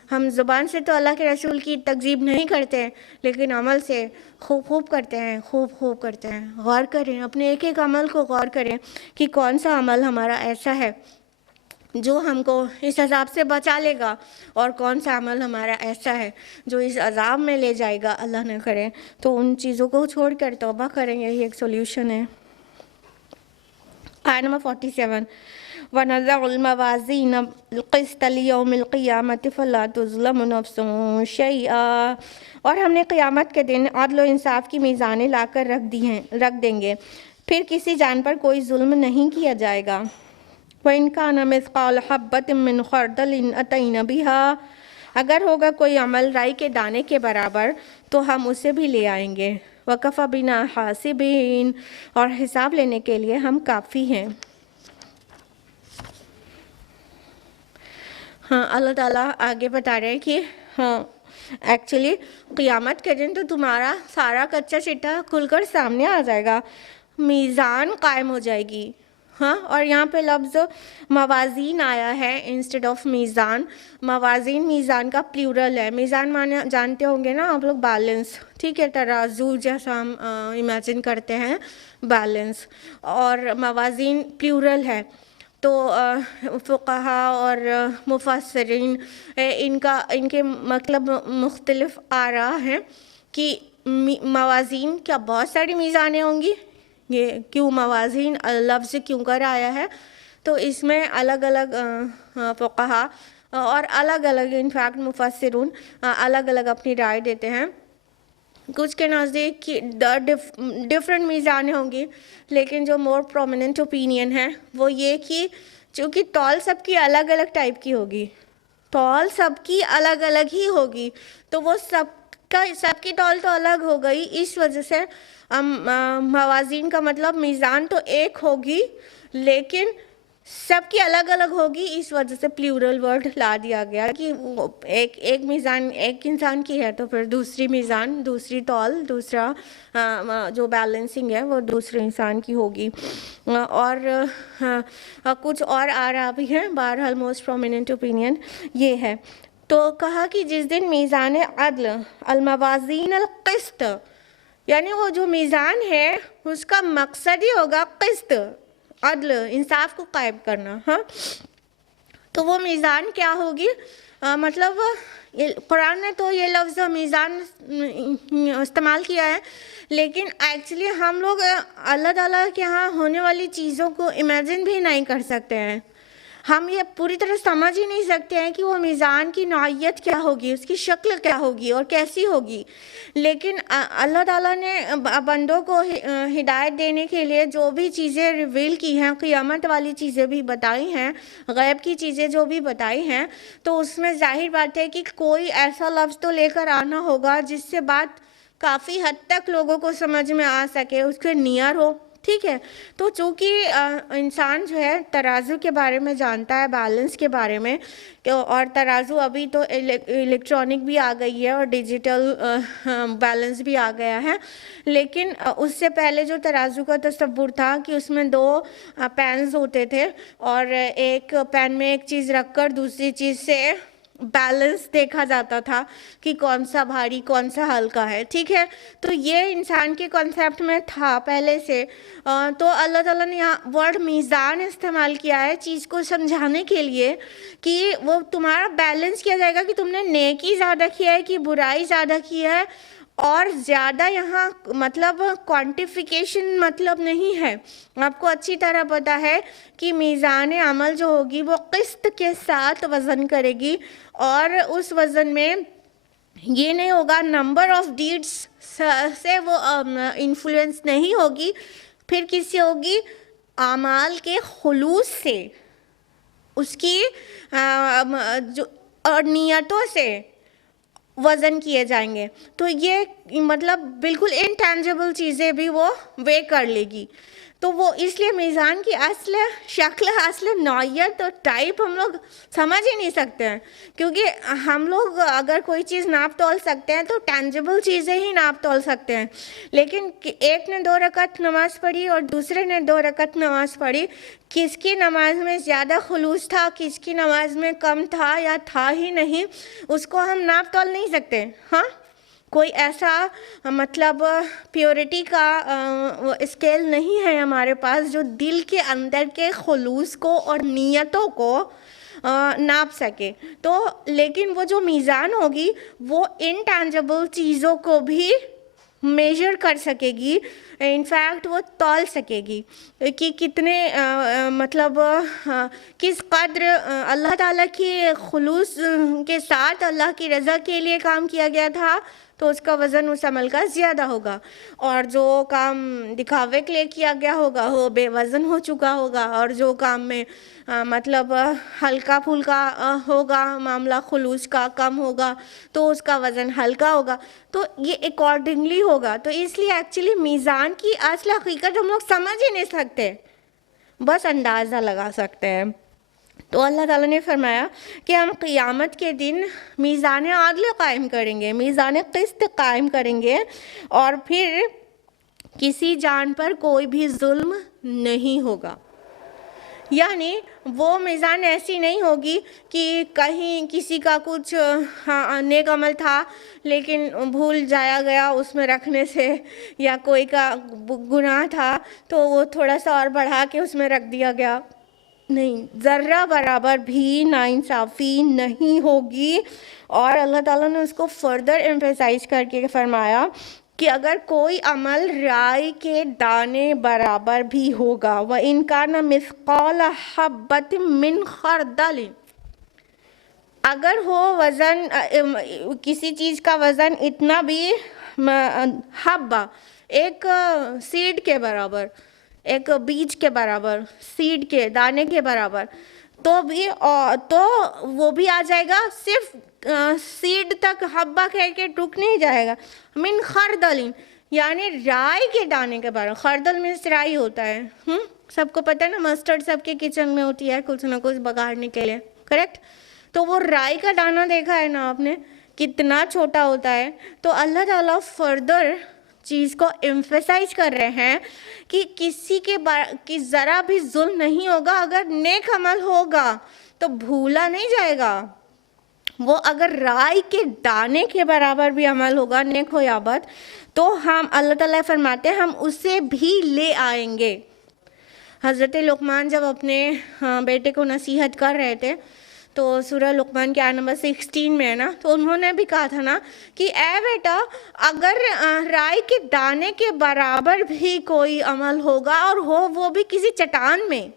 ہم زبان سے تو اللہ کے رسول کی تکذیب نہیں کرتے, لیکن عمل سے خوب کرتے ہیں, خوب کرتے ہیں. غور کریں, اپنے ایک عمل کو غور کریں کہ کون سا عمل ہمارا ایسا ہے جو ہم کو اس عذاب سے بچا لے گا, اور کون سا عمل ہمارا ایسا ہے جو اس عذاب میں لے جائے گا. اللہ نہ کرے. تو ان چیزوں کو چھوڑ کر توبہ کریں, یہی ایک سولوشن ہے. آیت نمبر 47 وَنَضَعُ الْمَوَازِينَ الْقِسْطَ لِيَوْمِ الْقِيَامَةِ فَلَا تُظْلَمُ نَفْسٌ شَيْئًا. اور ہم نے قیامت کے دن عدل و انصاف کی میزانیں لا کر رکھ دیں گے, پھر کسی جان پر کوئی ظلم نہیں کیا جائے گا. وَإِنْ كَانَ مِثْقَالَ حَبَّةٍ مِّنْ خَرْدَلٍ أَتَيْنَا بِهَا. اگر ہوگا کوئی عمل رائی کے دانے کے برابر تو ہم اسے بھی لے آئیں گے. وَكَفَى بِنَا حَاسِبِينَ. اور حساب لینے کے لیے ہم کافی ہیں. اللہ تعالیٰ آگے بتا رہے ہیں کہ ایکچولی قیامت کے دن تو تمہارا سارا کچا چٹا کھل کر سامنے آ جائے گا, میزان قائم ہو جائے گی. ہاں، اور یہاں پہ لفظ موازین آیا ہے انسٹیڈ آف میزان. موازین میزان کا پلیورل ہے. میزان مانے جانتے ہوں گے نا آپ لوگ، بیلنس، ٹھیک ہے، ترازو جیسا ہم امیجن کرتے ہیں، بیلنس. اور موازین پلیورل ہے. تو فقہا اور مفسرین ان کے مطلب مختلف آراء ہیں کہ موازین کیا بہت ساری میزانیں ہوں گی، یہ کیوں موازین لفظ کیوں کر آیا ہے. تو اس میں الگ الگ فقہا اور الگ الگ انفیکٹ مفسرون الگ الگ اپنی رائے دیتے ہیں. کچھ کے نزدیک ڈفرینٹ میزانیں ہوں گی، لیکن جو مور پرومیننٹ اوپینین ہے وہ یہ کہ چونکہ تول سب کی الگ الگ ٹائپ کی ہوگی، تول سب کی الگ الگ ہی ہوگی، تو وہ سب کی تول تو الگ ہو گئی. اس وجہ سے موازین کا مطلب میزان تو ایک ہوگی لیکن سب کی الگ الگ ہوگی. اس وجہ سے پلیورل ورڈ لا دیا گیا کہ ایک میزان ایک انسان کی ہے تو پھر دوسری میزان، دوسری تول، دوسرا جو بیلنسنگ ہے وہ دوسرے انسان کی ہوگی. اور کچھ اور آراء بھی ہیں، بہرحال موسٹ پرومیننٹ اوپینین یہ ہے. تو کہا کہ جس دن میزان عدل، الموازین القسط، یعنی وہ جو میزان ہے اس کا مقصد ہی ہوگا قسط، عدل، انصاف کو قائم کرنا. ہاں، تو وہ میزان کیا ہوگی؟ مطلب قرآن نے تو یہ لفظ میزان استعمال کیا ہے، لیکن ایکچولی ہم لوگ اللہ تعالیٰ کے ہاں ہونے والی چیزوں کو امیجن بھی نہیں کر سکتے ہیں. ہم یہ پوری طرح سمجھ ہی نہیں سکتے ہیں کہ وہ میزان کی نوعیت کیا ہوگی، اس کی شکل کیا ہوگی اور کیسی ہوگی. لیکن اللہ تعالیٰ نے بندوں کو ہدایت دینے کے لیے جو بھی چیزیں ریویل کی ہیں، قیامت والی چیزیں بھی بتائی ہیں، غیب کی چیزیں جو بھی بتائی ہیں، تو اس میں ظاہر بات ہے کہ کوئی ایسا لفظ تو لے کر آنا ہوگا جس سے بات کافی حد تک لوگوں کو سمجھ میں آ سکے، اس کے نیئر ہو. ٹھیک ہے، تو چونکہ انسان جو ہے ترازو کے بارے میں جانتا ہے، بیلنس کے بارے میں، اور ترازو ابھی تو الیکٹرانک بھی آ گئی ہے اور ڈیجیٹل بیلنس بھی آ گیا ہے، لیکن اس سے پہلے جو ترازو کا تصور تھا کہ اس میں دو پینز ہوتے تھے اور ایک پین میں ایک چیز رکھ کر دوسری چیز سے بیلنس دیکھا جاتا تھا کہ کون سا بھاری کون سا ہلکا ہے. ٹھیک ہے، تو یہ انسان کے کنسیپٹ میں تھا پہلے سے. تو اللہ تعالیٰ نے یہاں ورڈ میزان استعمال کیا ہے چیز کو سمجھانے کے لیے کہ وہ تمہارا بیلنس کیا جائے گا کہ تم نے نیکی زیادہ کیا ہے کہ برائی زیادہ کی ہے. اور زیادہ یہاں مطلب کوانٹیفیکیشن مطلب نہیں ہے. آپ کو اچھی طرح پتہ ہے کہ میزان عمل جو ہوگی وہ قسط کے ساتھ وزن کرے گی، اور اس وزن میں یہ نہیں ہوگا نمبر آف ڈیڈس سے وہ انفلوئنس نہیں ہوگی، پھر کس سے ہوگی؟ اعمال کے خلوص سے، اس کی اور نیتوں سے وزن کیے جائیں گے. تو یہ مطلب بالکل انٹینجیبل چیزیں بھی وہ وے کر لے گی. تو وہ اس لیے میزان کی اصل شکل، اصل نوعیت اور ٹائپ ہم لوگ سمجھ ہی نہیں سکتے ہیں، کیونکہ ہم لوگ اگر کوئی چیز ناپ تول سکتے ہیں تو ٹینجیبل چیزیں ہی ناپ تول سکتے ہیں. لیکن ایک نے 2 رکعت نماز پڑھی اور دوسرے نے 2 رکعت نماز پڑھی، کس کی نماز میں زیادہ خلوص تھا، کس کی نماز میں کم تھا یا تھا ہی نہیں، اس کو ہم ناپ تول نہیں سکتے. ہاں، کوئی ایسا مطلب پیورٹی کا اسکیل نہیں ہے ہمارے پاس جو دل کے اندر کے خلوص کو اور نیتوں کو ناپ سکے. تو لیکن وہ جو میزان ہوگی وہ انٹینجیبل چیزوں کو بھی میجر کر سکے گی، انفیکٹ وہ تول سکے گی کہ کتنے مطلب کس قدر اللہ تعالیٰ کی خلوص کے ساتھ اللہ کی رضا کے لیے کام کیا گیا تھا، تو اس کا وزن اس عمل کا زیادہ ہوگا، اور جو کام دکھاوے کے لیے کیا گیا ہوگا وہ بے وزن ہو چکا ہوگا، اور جو کام میں مطلب ہلکا پھلکا ہوگا، معاملہ خلوص کا کم ہوگا، تو اس کا وزن ہلکا ہوگا. تو یہ اکارڈنگلی ہوگا. تو اس لیے ایکچولی میزان کی اصل حقیقت ہم لوگ سمجھ ہی نہیں سکتے، بس اندازہ لگا سکتے ہیں. تو اللہ تعالیٰ نے فرمایا کہ ہم قیامت کے دن میزان عدل قائم کریں گے، میزان قسط قائم کریں گے، اور پھر کسی جان پر کوئی بھی ظلم نہیں ہوگا. یعنی وہ میزان ایسی نہیں ہوگی کہ کہیں کسی کا کچھ نیک عمل تھا لیکن بھول جایا گیا اس میں رکھنے سے، یا کوئی کا گناہ تھا تو وہ تھوڑا سا اور بڑھا کے اس میں رکھ دیا گیا. نہیں، ذرہ برابر بھی ناانصافی نہیں ہوگی. اور اللہ تعالیٰ نے اس کو فردر ایمفیسائز کر کے فرمایا کہ اگر کوئی عمل رائی کے دانے برابر بھی ہوگا وَإِنْ كَانَ مِثْقَالَ حَبَّةٍ مِّنْ خَرْدَلٍ، اگر ہو وزن کسی چیز کا وزن اتنا بھی حبہ، ایک سیڈ کے برابر، ایک بیج کے برابر، سیڈ کے دانے کے برابر، تو بھی تو وہ بھی آ جائے گا. صرف سیڈ تک حبہ کہہ کے رک نہیں جائے گا. من خردل، یعنی رائی کے دانے کے برابر. خردل میں رائی ہوتا ہے، سب کو پتہ ہے نا، مسٹرڈ سب کے کچن میں ہوتی ہے کچھ نہ کچھ بگاڑنے کے لیے، کریکٹ؟ تو وہ رائی کا دانہ دیکھا ہے نا آپ نے، کتنا چھوٹا ہوتا ہے. تو اللہ تعالیٰ فردر چیز کو ایمفیسائز کر رہے ہیں کہ کسی کے ذرا بھی ظلم نہیں ہوگا. اگر نیک عمل ہوگا تو بھولا نہیں جائے گا. وہ اگر رائی کے دانے کے برابر بھی عمل ہوگا، نیک ہو یا بد، تو ہم اللہ تعالیٰ فرماتے ہیں ہم اسے بھی لے آئیں گے. حضرت لقمان جب اپنے بیٹے کو نصیحت کر رہے تھے تو سورہ لقمان کے آیت نمبر 16 میں ہے نا، تو انہوں نے بھی کہا تھا نا کہ اے بیٹا، اگر رائی کے دانے کے برابر بھی کوئی عمل ہوگا اور ہو وہ بھی کسی چٹان میں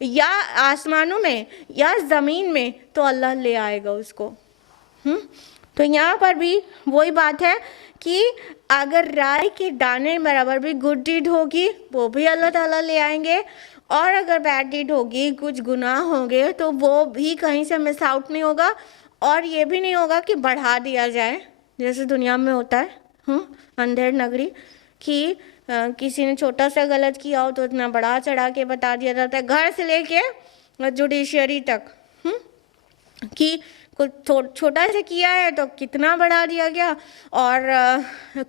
یا آسمانوں میں یا زمین میں، تو اللہ لے آئے گا اس کو. تو یہاں پر بھی وہی بات ہے کہ اگر رائی کے دانے برابر بھی گڈ ڈیڈ ہوگی وہ بھی اللہ تعالیٰ لے آئیں گے، اور اگر بیڈ ڈیڈ ہوگی، کچھ گناہ ہوں گے، تو وہ بھی کہیں سے مس آؤٹ نہیں ہوگا. اور یہ بھی نہیں ہوگا کہ بڑھا دیا جائے جیسے دنیا میں ہوتا ہے اندھیر نگری، کہ کسی نے چھوٹا سا غلط کیا ہو تو اتنا بڑا چڑھا کے بتا دیا جاتا ہے، گھر سے لے کے جوڈیشری تک، کہ کچھ چھوٹا سا کیا ہے تو کتنا بڑھا دیا گیا، اور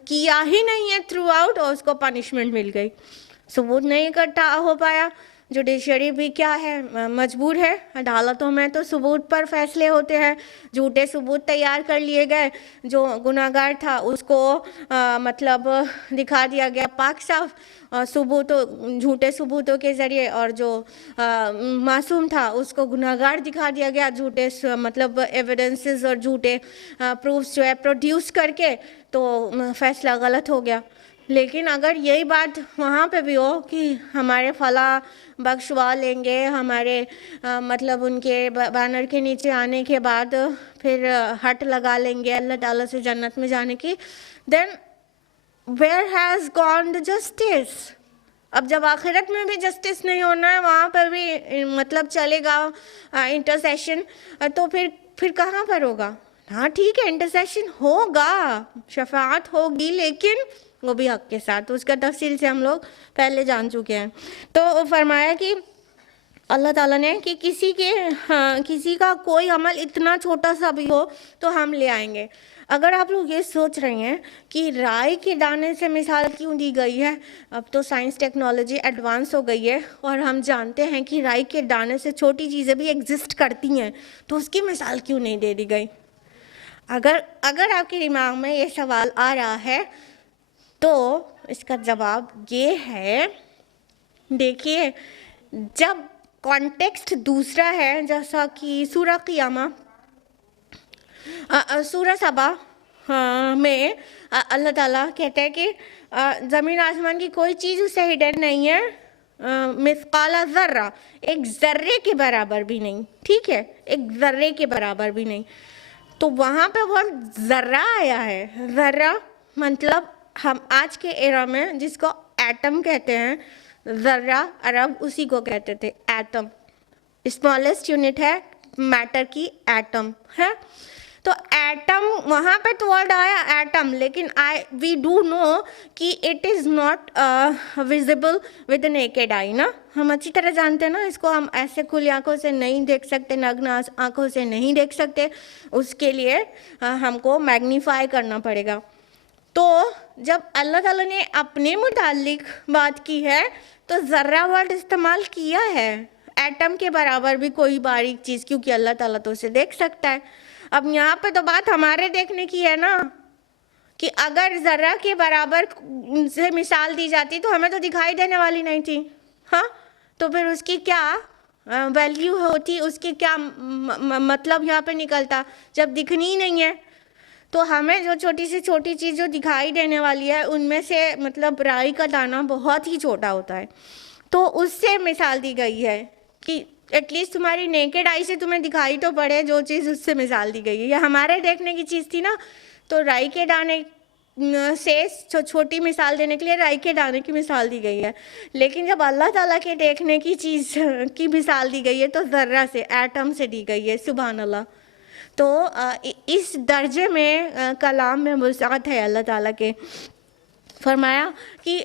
کیا ہی نہیں ہے تھرو آؤٹ اور اس کو پنشمنٹ مل گئی. ثبوت نہیں اکٹھا ہو پایا. جوڈیشری بھی کیا ہے، مجبور ہے. عدالتوں میں تو ثبوت پر فیصلے ہوتے ہیں، جھوٹے ثبوت تیار کر لیے گئے، جو گناہ گار تھا اس کو مطلب دکھا دیا گیا پاک صاف ثبوتوں، جھوٹے ثبوتوں کے ذریعے، اور جو معصوم تھا اس کو گناہ گار دکھا دیا گیا جھوٹے مطلب ایویڈنسز اور جھوٹے پروفس جو ہے پروڈیوس کر کے، تو فیصلہ غلط ہو گیا. لیکن اگر یہی بات وہاں پہ بھی ہو کہ ہمارے فلاں بخشوا لیں گے، ہمارے مطلب ان کے بینر کے نیچے آنے کے بعد پھر ہٹ لگا لیں گے اللہ تعالیٰ سے جنت میں جانے کی، then where has gone the justice? اب جب آخرت میں بھی جسٹس نہیں ہونا ہے، وہاں پر بھی مطلب چلے گا انٹرسیشن، تو پھر کہاں پر ہوگا؟ ہاں ٹھیک ہے، انٹرسیشن ہوگا، شفاعت ہوگی، لیکن وہ بھی حق کے ساتھ. اس کا تفصیل سے ہم لوگ پہلے جان چکے ہیں. تو فرمایا کہ اللہ تعالیٰ نے کہ کسی کا کوئی عمل اتنا چھوٹا سا بھی ہو تو ہم لے آئیں گے. اگر آپ لوگ یہ سوچ رہے ہیں کہ رائی کے دانے سے مثال کیوں دی گئی ہے، اب تو سائنس ٹیکنالوجی ایڈوانس ہو گئی ہے اور ہم جانتے ہیں کہ رائی کے دانے سے چھوٹی چیزیں بھی ایگزسٹ کرتی ہیں، تو اس کی مثال کیوں نہیں دے دی گئی؟ اگر آپ کے دماغ میں یہ سوال آ رہا ہے تو اس کا جواب یہ ہے، دیکھیے جب کانٹیکسٹ دوسرا ہے، جیسا کہ سورہ قیامہ، سورہ سبا میں اللہ تعالیٰ کہتے ہیں کہ زمین آسمان کی کوئی چیز اس سے ہڈن نہیں ہے، مثقال ذرہ، ایک ذرے کے برابر بھی نہیں. ٹھیک ہے، ایک ذرے کے برابر بھی نہیں. تو وہاں پہ وہ ذرہ آیا ہے. ذرہ مطلب ہم آج کے ایرا میں جس کو ایٹم کہتے ہیں، ذرہ عرب اسی کو کہتے تھے ایٹم. اسمالسٹ یونٹ ہے میٹر کی، ایٹم ہے. تو ایٹم وہاں پہ تو ورڈ آیا ایٹم، لیکن وی ڈو نو کہ it is not visible with a naked eye نا. ہم اچھی طرح جانتے ہیں نا اس کو، ہم ایسے کھلی آنکھوں سے نہیں دیکھ سکتے، نگن آنکھوں سے نہیں دیکھ سکتے. اس کے لیے ہم کو میگنیفائی کرنا پڑے گا. تو جب اللہ تعالیٰ نے اپنے متعلق بات کی ہے تو ذرہ ورڈ استعمال کیا ہے، ایٹم کے برابر بھی کوئی باریک چیز، کیونکہ اللہ تعالیٰ تو اسے دیکھ سکتا ہے۔ اب یہاں پہ تو بات ہمارے دیکھنے کی ہے نا، کہ اگر ذرہ کے برابر سے مثال دی جاتی تو ہمیں تو دکھائی دینے والی نہیں تھی، ہاں، تو پھر اس کی کیا ویلیو ہوتی، اس کی کیا مطلب یہاں پہ نکلتا جب دکھنی ہی نہیں ہے۔ تو ہمیں جو چھوٹی سے چھوٹی چیز جو دکھائی دینے والی ہے ان میں سے مطلب رائی کا دانہ بہت ہی چھوٹا ہوتا ہے، تو اس سے مثال دی گئی ہے کہ ایٹ لیسٹ تمہاری نیکڈ آئی سے تمہیں دکھائی تو پڑے جو چیز، اس سے مثال دی گئی ہے۔ یہ ہمارے دیکھنے کی چیز تھی نا، تو رائی کے دانے سے چھوٹی مثال دینے کے لیے رائی کے دانے کی مثال دی گئی ہے، لیکن جب اللہ تعالیٰ کے دیکھنے کی چیز کی مثال دی گئی ہے تو ذرہ سے، ایٹم سے دی گئی ہے، سبحان اللہ۔ تو اس درجے میں کلام میں وسعت ہے اللہ تعالیٰ کے۔ فرمایا کہ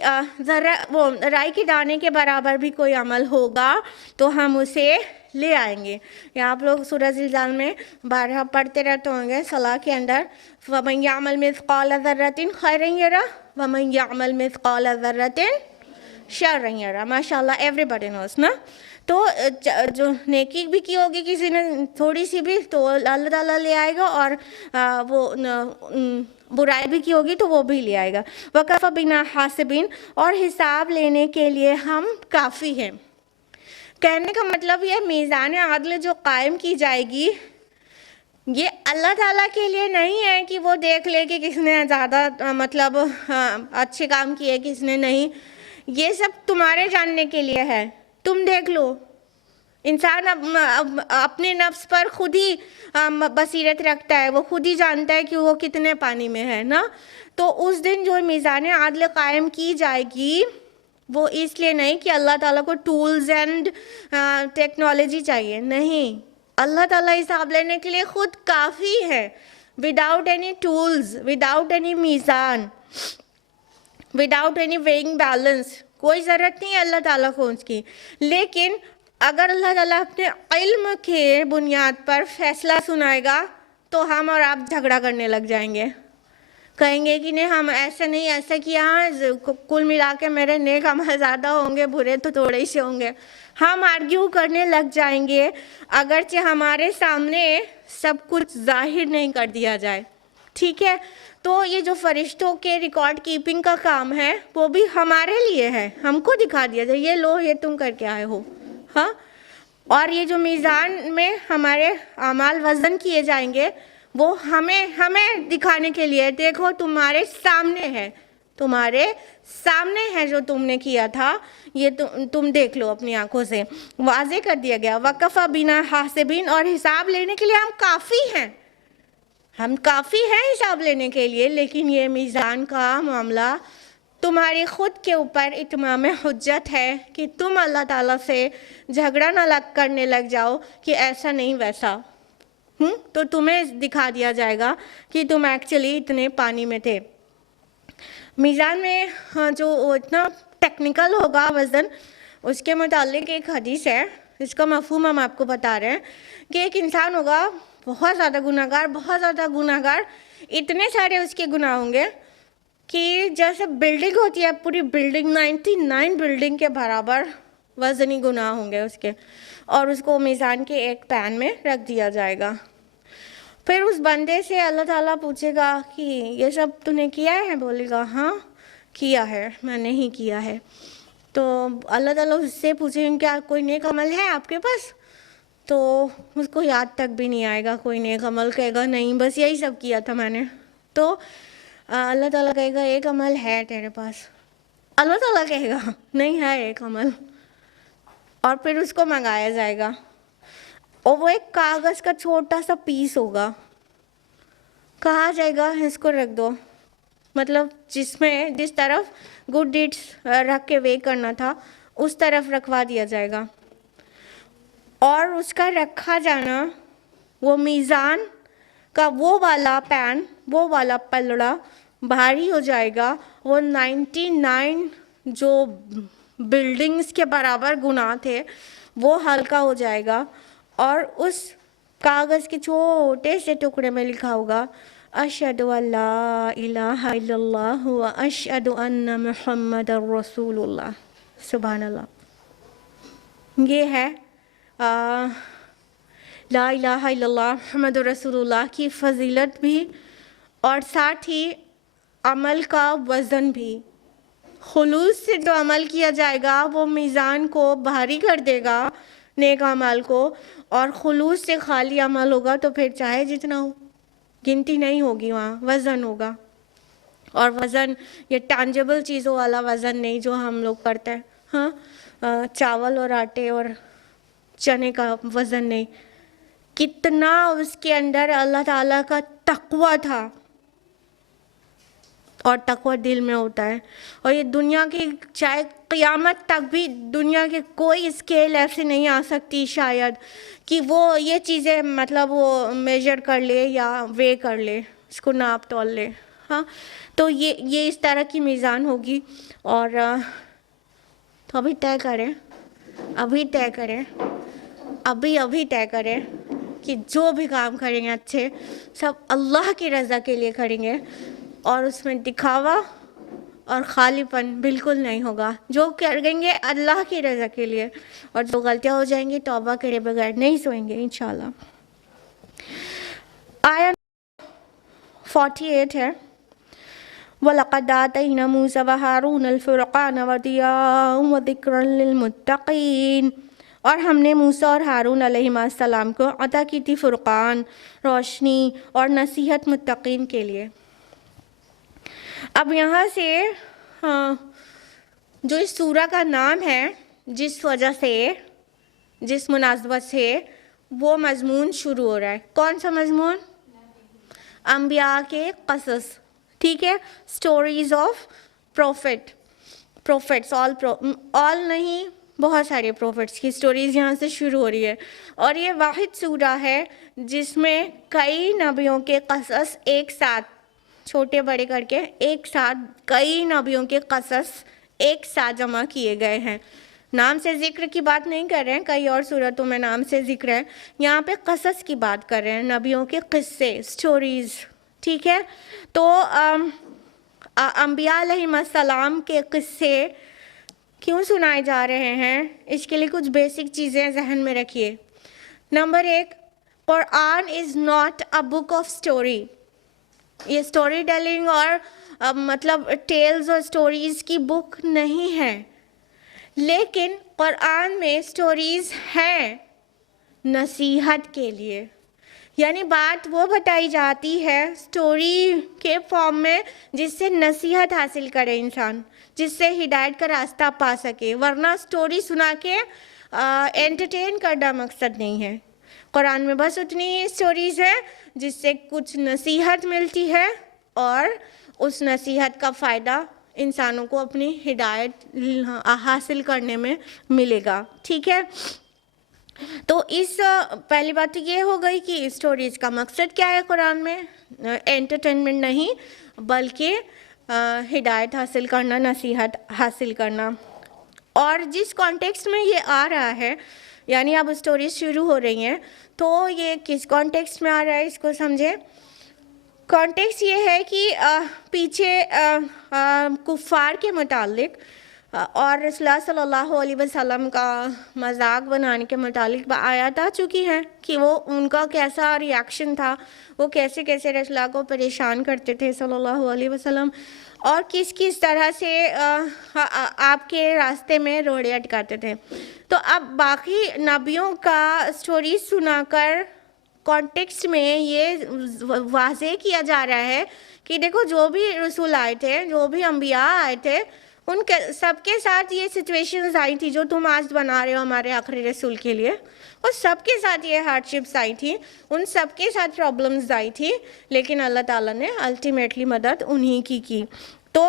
ذرا وہ رائی کے دانے کے برابر بھی کوئی عمل ہوگا تو ہم اسے لے آئیں گے۔ یہ آپ لوگ سورہ زلزال میں بارہا پڑھتے رہتے ہوں گے صلاح کے اندر، وَمَن يَعْمَلْ مِثْقَالَ ذَرَّةٍ خَيْرًا يَرَهُ وَمَن يَعْمَلْ مِثْقَالَ ذَرَّةٍ شَرًّا يَرَهُ۔ ماشاء اللہ ایوری بڈی نوز نا۔ تو جو نیکی بھی کی ہوگی کسی نے تھوڑی سی بھی تو اللہ تعالیٰ لے آئے گا، اور وہ برائی بھی کی ہوگی تو وہ بھی لے آئے گا۔ وَكَفَى بِنَا حَاسِبِينَ، اور حساب لینے کے لیے ہم کافی ہیں۔ کہنے کا مطلب یہ میزان عدل جو قائم کی جائے گی یہ اللہ تعالیٰ کے لیے نہیں ہے کہ وہ دیکھ لے کہ کس نے زیادہ مطلب اچھے کام کیے کس نے نہیں، یہ سب تمہارے جاننے کے لیے ہے۔ تم دیکھ لو، انسان اپنے نفس پر خود ہی بصیرت رکھتا ہے، وہ خود ہی جانتا ہے کہ وہ کتنے پانی میں ہے نا۔ تو اس دن جو میزان عدل قائم کی جائے گی وہ اس لیے نہیں کہ اللہ تعالیٰ کو ٹولز اینڈ ٹیکنالوجی چاہیے، نہیں، اللہ تعالیٰ حساب لینے کے لیے خود کافی ہے، without any tools, without any میزان، وداؤٹ اینی ویئنگ بیلنس، کوئی ضرورت نہیں ہے اللہ تعالیٰ کو اس کی۔ لیکن اگر اللہ تعالیٰ اپنے علم کے بنیاد پر فیصلہ سنائے گا تو ہم اور آپ جھگڑا کرنے لگ جائیں گے، کہیں گے کہ نہیں ہم ایسے نہیں ایسے کیا، کل ملا کے میرے نیک عمل زیادہ ہوں گے، برے تو تھوڑے ہی سے ہوں گے، ہم آرگیو کرنے لگ جائیں گے اگرچہ ہمارے سامنے سب کچھ ظاہر نہیں کر دیا جائے، ٹھیک ہے۔ تو یہ جو فرشتوں کے ریکارڈ کیپنگ کا کام ہے وہ بھی ہمارے لیے ہے، ہم کو دکھا دیا جائے یہ لو یہ تم کر کے آئے ہو، ہاں۔ اور یہ جو میزان میں ہمارے اعمال وزن کیے جائیں گے وہ ہمیں دکھانے کے لیے، دیکھو تمہارے سامنے ہے، تمہارے سامنے ہے جو تم نے کیا تھا، یہ تم دیکھ لو اپنی آنکھوں سے، واضح کر دیا گیا۔ وَكَفَى بِنَا حَاسِبِينَ، اور حساب لینے کے لیے ہم کافی ہیں، ہم کافی ہیں حساب لینے کے لیے، لیکن یہ میزان کا معاملہ تمہاری خود کے اوپر اتمام حجت ہے کہ تم اللہ تعالیٰ سے جھگڑا نہ کرنے لگ جاؤ کہ ایسا نہیں ویسا، تو تمہیں دکھا دیا جائے گا کہ تم ایکچولی اتنے پانی میں تھے۔ میزان میں جو اتنا ٹیکنیکل ہوگا وزن، اس کے متعلق ایک حدیث ہے، اس کا مفہوم ہم آپ کو بتا رہے ہیں کہ ایک انسان ہوگا بہت زیادہ گناہگار، اتنے سارے اس کے گناہ ہوں گے کہ جیسے بلڈنگ ہوتی ہے پوری بلڈنگ 99 بلڈنگ کے برابر وزنی گناہ ہوں گے اس کے، اور اس کو میزان کے ایک پین میں رکھ دیا جائے گا۔ پھر اس بندے سے اللہ تعالیٰ پوچھے گا کہ یہ سب تو نے کیا ہے؟ بولے گا ہاں کیا ہے، میں نے ہی کیا ہے۔ تو اللہ تعالیٰ اس سے پوچھیں گے کیا کوئی نیک عمل ہے آپ کے پاس؟ تو اس کو یاد تک بھی نہیں آئے گا کوئی نیک عمل، کہے گا نہیں بس یہی سب کیا تھا میں نے۔ تو اللہ تعالیٰ کہے گا ایک عمل ہے تیرے پاس؟ اللہ تعالیٰ کہے گا نہیں ہے ایک عمل، اور پھر اس کو منگایا جائے گا، اور وہ ایک کاغذ کا چھوٹا سا پیس ہوگا، کہا جائے گا اس کو رکھ دو، مطلب جس طرف گڈ ڈیڈس رکھ کے وے کرنا تھا اس طرف رکھوا دیا جائے گا، اور اس کا رکھا جانا وہ میزان کا وہ والا پین، وہ والا پلڑا بھاری ہو جائے گا، وہ 99 جو بلڈنگز کے برابر گناہ تھے وہ ہلکا ہو جائے گا، اور اس کاغذ کے چھوٹے سے ٹکڑے میں لکھا ہوگا اشہد ان لا الہ الا اللہ و اشہد ان محمد رسول اللہ۔ سبحان اللہ، یہ ہے لا الہ الا اللہ محمد رسول اللہ کی فضیلت بھی اور ساتھ ہی عمل کا وزن بھی. خلوص سے جو عمل کیا جائے گا وہ میزان کو بھاری کر دے گا نیک عمل کو, اور خلوص سے خالی عمل ہوگا تو پھر چاہے جتنا ہو گنتی نہیں ہوگی, وہاں وزن ہوگا. اور وزن یہ ٹانجیبل چیزوں والا وزن نہیں جو ہم لوگ کرتے ہیں, ہاں چاول اور آٹے اور چنے کا وزن نہیں. کتنا اس کے اندر اللہ تعالیٰ کا تقوی تھا, اور تقوی دل میں ہوتا ہے. اور یہ دنیا کی چاہے قیامت تک بھی دنیا کے کوئی اسکیل ایسے نہیں آ سکتی شاید کہ وہ یہ چیزیں مطلب وہ میجر کر لے یا وے کر لے, اس کو ناپ تول لے. ہاں تو یہ اس طرح کی میزان ہوگی. اور تو ابھی طے کریں, ابھی طے کریں, ابھی طے کریں کہ جو بھی کام کریں گے اچھے سب اللہ کی رضا کے لیے کریں گے, اور اس میں دکھاوا اور خالی پن بالکل نہیں ہوگا. جو کریں گے اللہ کی رضا کے لیے, اور جو غلطیاں ہو جائیں گی توبہ کرے بغیر نہیں سوئیں گے انشاءاللہ. آیا 48 ہے, وَلَقَدْ آتَيْنَا مُوسَىٰ وَهَارُونَ الْفُرْقَانَ وَضِيَاءً وَذِكْرًا لِّلْمُتَّقِينَ, اور ہم نے موسیٰ اور ہارون علیہ السلام کو عطا کی تھی فرقان, روشنی اور نصیحت متقین کے لیے. اب یہاں سے جو اس سورہ کا نام ہے, جس وجہ سے جس مناسبت سے وہ مضمون شروع ہو رہا ہے, کون سا مضمون؟ انبیاء کے قصص, ٹھیک ہے, سٹوریز آف پروفیٹس, آل نہیں, بہت سارے پروفیٹس کی سٹوریز یہاں سے شروع ہو رہی ہے. اور یہ واحد سورہ ہے جس میں کئی نبیوں کے قصص ایک ساتھ, چھوٹے بڑے کر کے ایک ساتھ کئی نبیوں کے قصص ایک ساتھ جمع کیے گئے ہیں. نام سے ذکر کی بات نہیں کر رہے ہیں, کئی اور صورتوں میں نام سے ذکر ہے, یہاں پہ قصص کی بات کر رہے ہیں, نبیوں کے قصے, سٹوریز, ٹھیک ہے. تو انبیاء علیہ السلام کے قصے کیوں سنائے جا رہے ہیں, اس کے لیے کچھ بیسک چیزیں ذہن میں رکھیے. Number 1, Quran is not a book of story. یہ سٹوری ٹیلنگ اور مطلب ٹیلز اور سٹوریز کی بک نہیں ہے, لیکن قرآن میں سٹوریز ہیں نصیحت کے لیے. یعنی بات وہ بتائی جاتی ہے سٹوری کے فارم میں جس سے نصیحت حاصل کرے انسان, جس سے ہدایت کا راستہ پا سکے. ورنہ سٹوری سنا کے انٹرٹین کرنا مقصد نہیں ہے. قرآن میں بس اتنی ہی سٹوریز ہیں جس سے کچھ نصیحت ملتی ہے, اور اس نصیحت کا فائدہ انسانوں کو اپنی ہدایت حاصل کرنے میں ملے گا, ٹھیک ہے. تو اس پہلی بات یہ ہو گئی کہ سٹوریز کا مقصد کیا ہے قرآن میں, انٹرٹینمنٹ نہیں بلکہ ہدایت حاصل کرنا, نصیحت حاصل کرنا. اور جس کانٹیکسٹ میں یہ آ رہا ہے, یعنی اب سٹوریز شروع ہو رہی ہیں, تو یہ کس کانٹیکسٹ میں آ رہا ہے اس کو سمجھیں. کانٹیکسٹ یہ ہے کہ پیچھے کفار کے متعلق اور رسول اللہ صلی اللہ علیہ وسلم کا مذاق بنانے کے متعلق آیات آ چکی ہیں کہ وہ ان کا کیسا ریاکشن تھا, وہ کیسے کیسے رسول اللہ کو پریشان کرتے تھے صلی اللہ علیہ وسلم, اور کس طرح سے آپ کے راستے میں روڑے اٹکاتے تھے. تو اب باقی نبیوں کا سٹوری سنا کر کانٹیکسٹ میں یہ واضح کیا جا رہا ہے کہ دیکھو جو بھی رسول آئے تھے, جو بھی انبیاء آئے تھے, ان کے سب کے ساتھ یہ سچویشنز آئی تھی جو تم آج بنا رہے ہو ہمارے آخری رسول کے لیے, اور سب کے ساتھ یہ ہارڈشپس آئی تھی, ان سب کے ساتھ پرابلمز آئی تھی, لیکن اللہ تعالیٰ نے الٹیمیٹلی مدد انہی کی. تو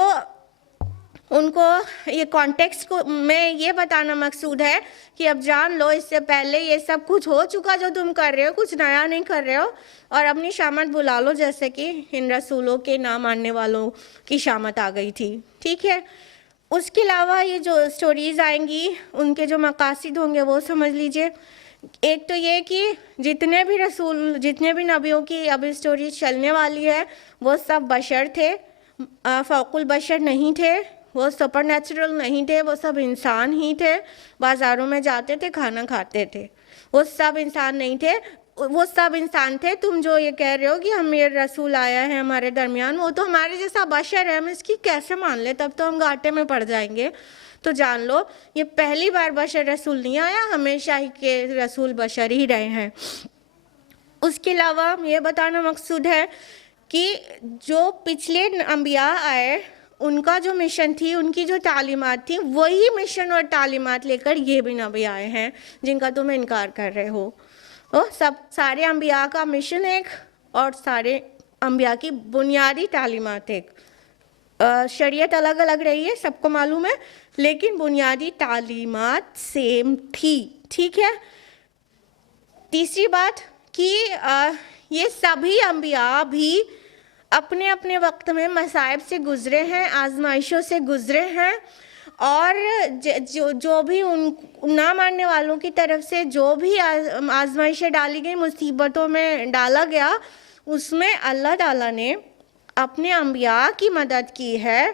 ان کو یہ کانٹیکسٹ کو میں یہ بتانا مقصود ہے کہ اب جان لو اس سے پہلے یہ سب کچھ ہو چکا جو تم کر رہے ہو, کچھ نیا نہیں کر رہے ہو, اور اپنی شامت بلا لو جیسے کہ ان رسولوں کے نہ ماننے والوں کی شامت آ گئی تھی, ٹھیک ہے. اس کے علاوہ یہ جو سٹوریز آئیں گی ان کے جو مقاصد ہوں گے وہ سمجھ لیجئے. ایک تو یہ کہ جتنے بھی نبیوں کی اب سٹوریز چلنے والی ہے وہ سب بشر تھے, فوق البشر نہیں تھے, وہ سپر نیچرل نہیں تھے, وہ سب انسان ہی تھے, بازاروں میں جاتے تھے, کھانا کھاتے تھے, وہ سب انسان نہیں تھے، وہ سب انسان تھے. تم جو یہ کہہ رہے ہو کہ ہم یہ رسول آیا ہے ہمارے درمیان، وہ تو ہمارے جیسا بشر ہے، ہم اس کی کیسے مان لیں؟ تب تو ہم گھاٹے میں پڑ جائیں گے. تو جان لو یہ پہلی بار بشر رسول نہیں آیا، ہمیشہ ہی کے رسول بشر ہی رہے ہیں. اس کے علاوہ یہ بتانا مقصود ہے کہ جو پچھلے انبیاء آئے ان کا جو مشن تھی، ان کی جو تعلیمات تھی، وہی مشن اور تعلیمات لے کر یہ بھی نبی آئے ہیں جن کا تم انکار کر رہے ہو. سارے انبیاء کا مشن ایک اور سارے انبیاء کی بنیادی تعلیمات ایک. شریعت الگ الگ رہی ہے، سب کو معلوم ہے، لیکن بنیادی تعلیمات سیم تھی. ٹھیک ہے. تیسری بات کہ یہ سبھی انبیاء بھی اپنے اپنے وقت میں مصائب سے گزرے ہیں، آزمائشوں سے گزرے ہیں، اور جو بھی ان نہ ماننے والوں کی طرف سے جو بھی آزمائشیں ڈالی گئی، مصیبتوں میں ڈالا گیا، اس میں اللہ تعالیٰ نے اپنے انبیاء کی مدد کی ہے.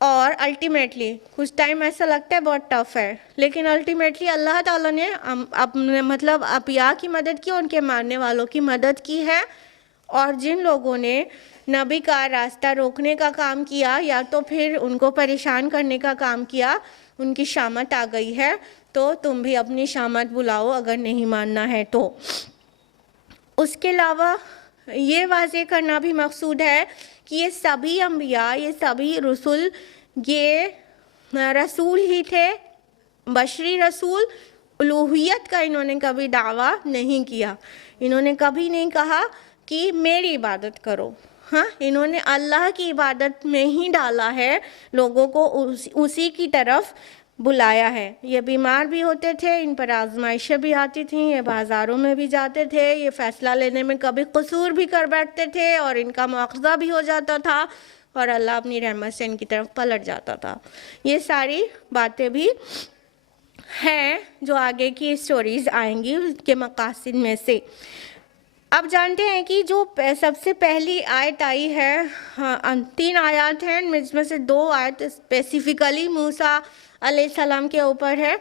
اور الٹیمیٹلی کچھ ٹائم ایسا لگتا ہے بہت ٹف ہے، لیکن الٹیمیٹلی اللہ تعالیٰ نے اپنے انبیاء کی مدد کی، ان کے ماننے والوں کی مدد کی ہے. اور جن لوگوں نے نبی کا راستہ روکنے کا کام کیا یا تو پھر ان کو پریشان کرنے کا کام کیا، ان کی شامت آ گئی ہے. تو تم بھی اپنی شامت بلاؤ اگر نہیں ماننا ہے تو. اس کے علاوہ یہ واضح کرنا بھی مقصود ہے کہ یہ سبھی انبیاء، یہ سبھی رسول، یہ رسول ہی تھے، بشری رسول. الوہیت کا انہوں نے کبھی دعویٰ نہیں کیا. انہوں نے کبھی نہیں کہا کہ میری عبادت کرو. ہاں، انہوں نے اللہ کی عبادت میں ہی ڈالا ہے، لوگوں کو اسی کی طرف بلایا ہے. یہ بیمار بھی ہوتے تھے، ان پر آزمائشیں بھی آتی تھیں، یہ بازاروں میں بھی جاتے تھے، یہ فیصلہ لینے میں کبھی قصور بھی کر بیٹھتے تھے اور ان کا مواخذہ بھی ہو جاتا تھا، اور اللہ اپنی رحمت سے ان کی طرف پلٹ جاتا تھا. یہ ساری باتیں بھی ہیں جو آگے کی سٹوریز آئیں گی اس کے مقاصد میں سے. اب جانتے ہیں کہ جو سب سے پہلی آیت آئی ہے، 3 آیات ہیں، جس میں سے 2 آیت اسپیسیفکلی موسیٰ علیہ السلام کے اوپر ہے،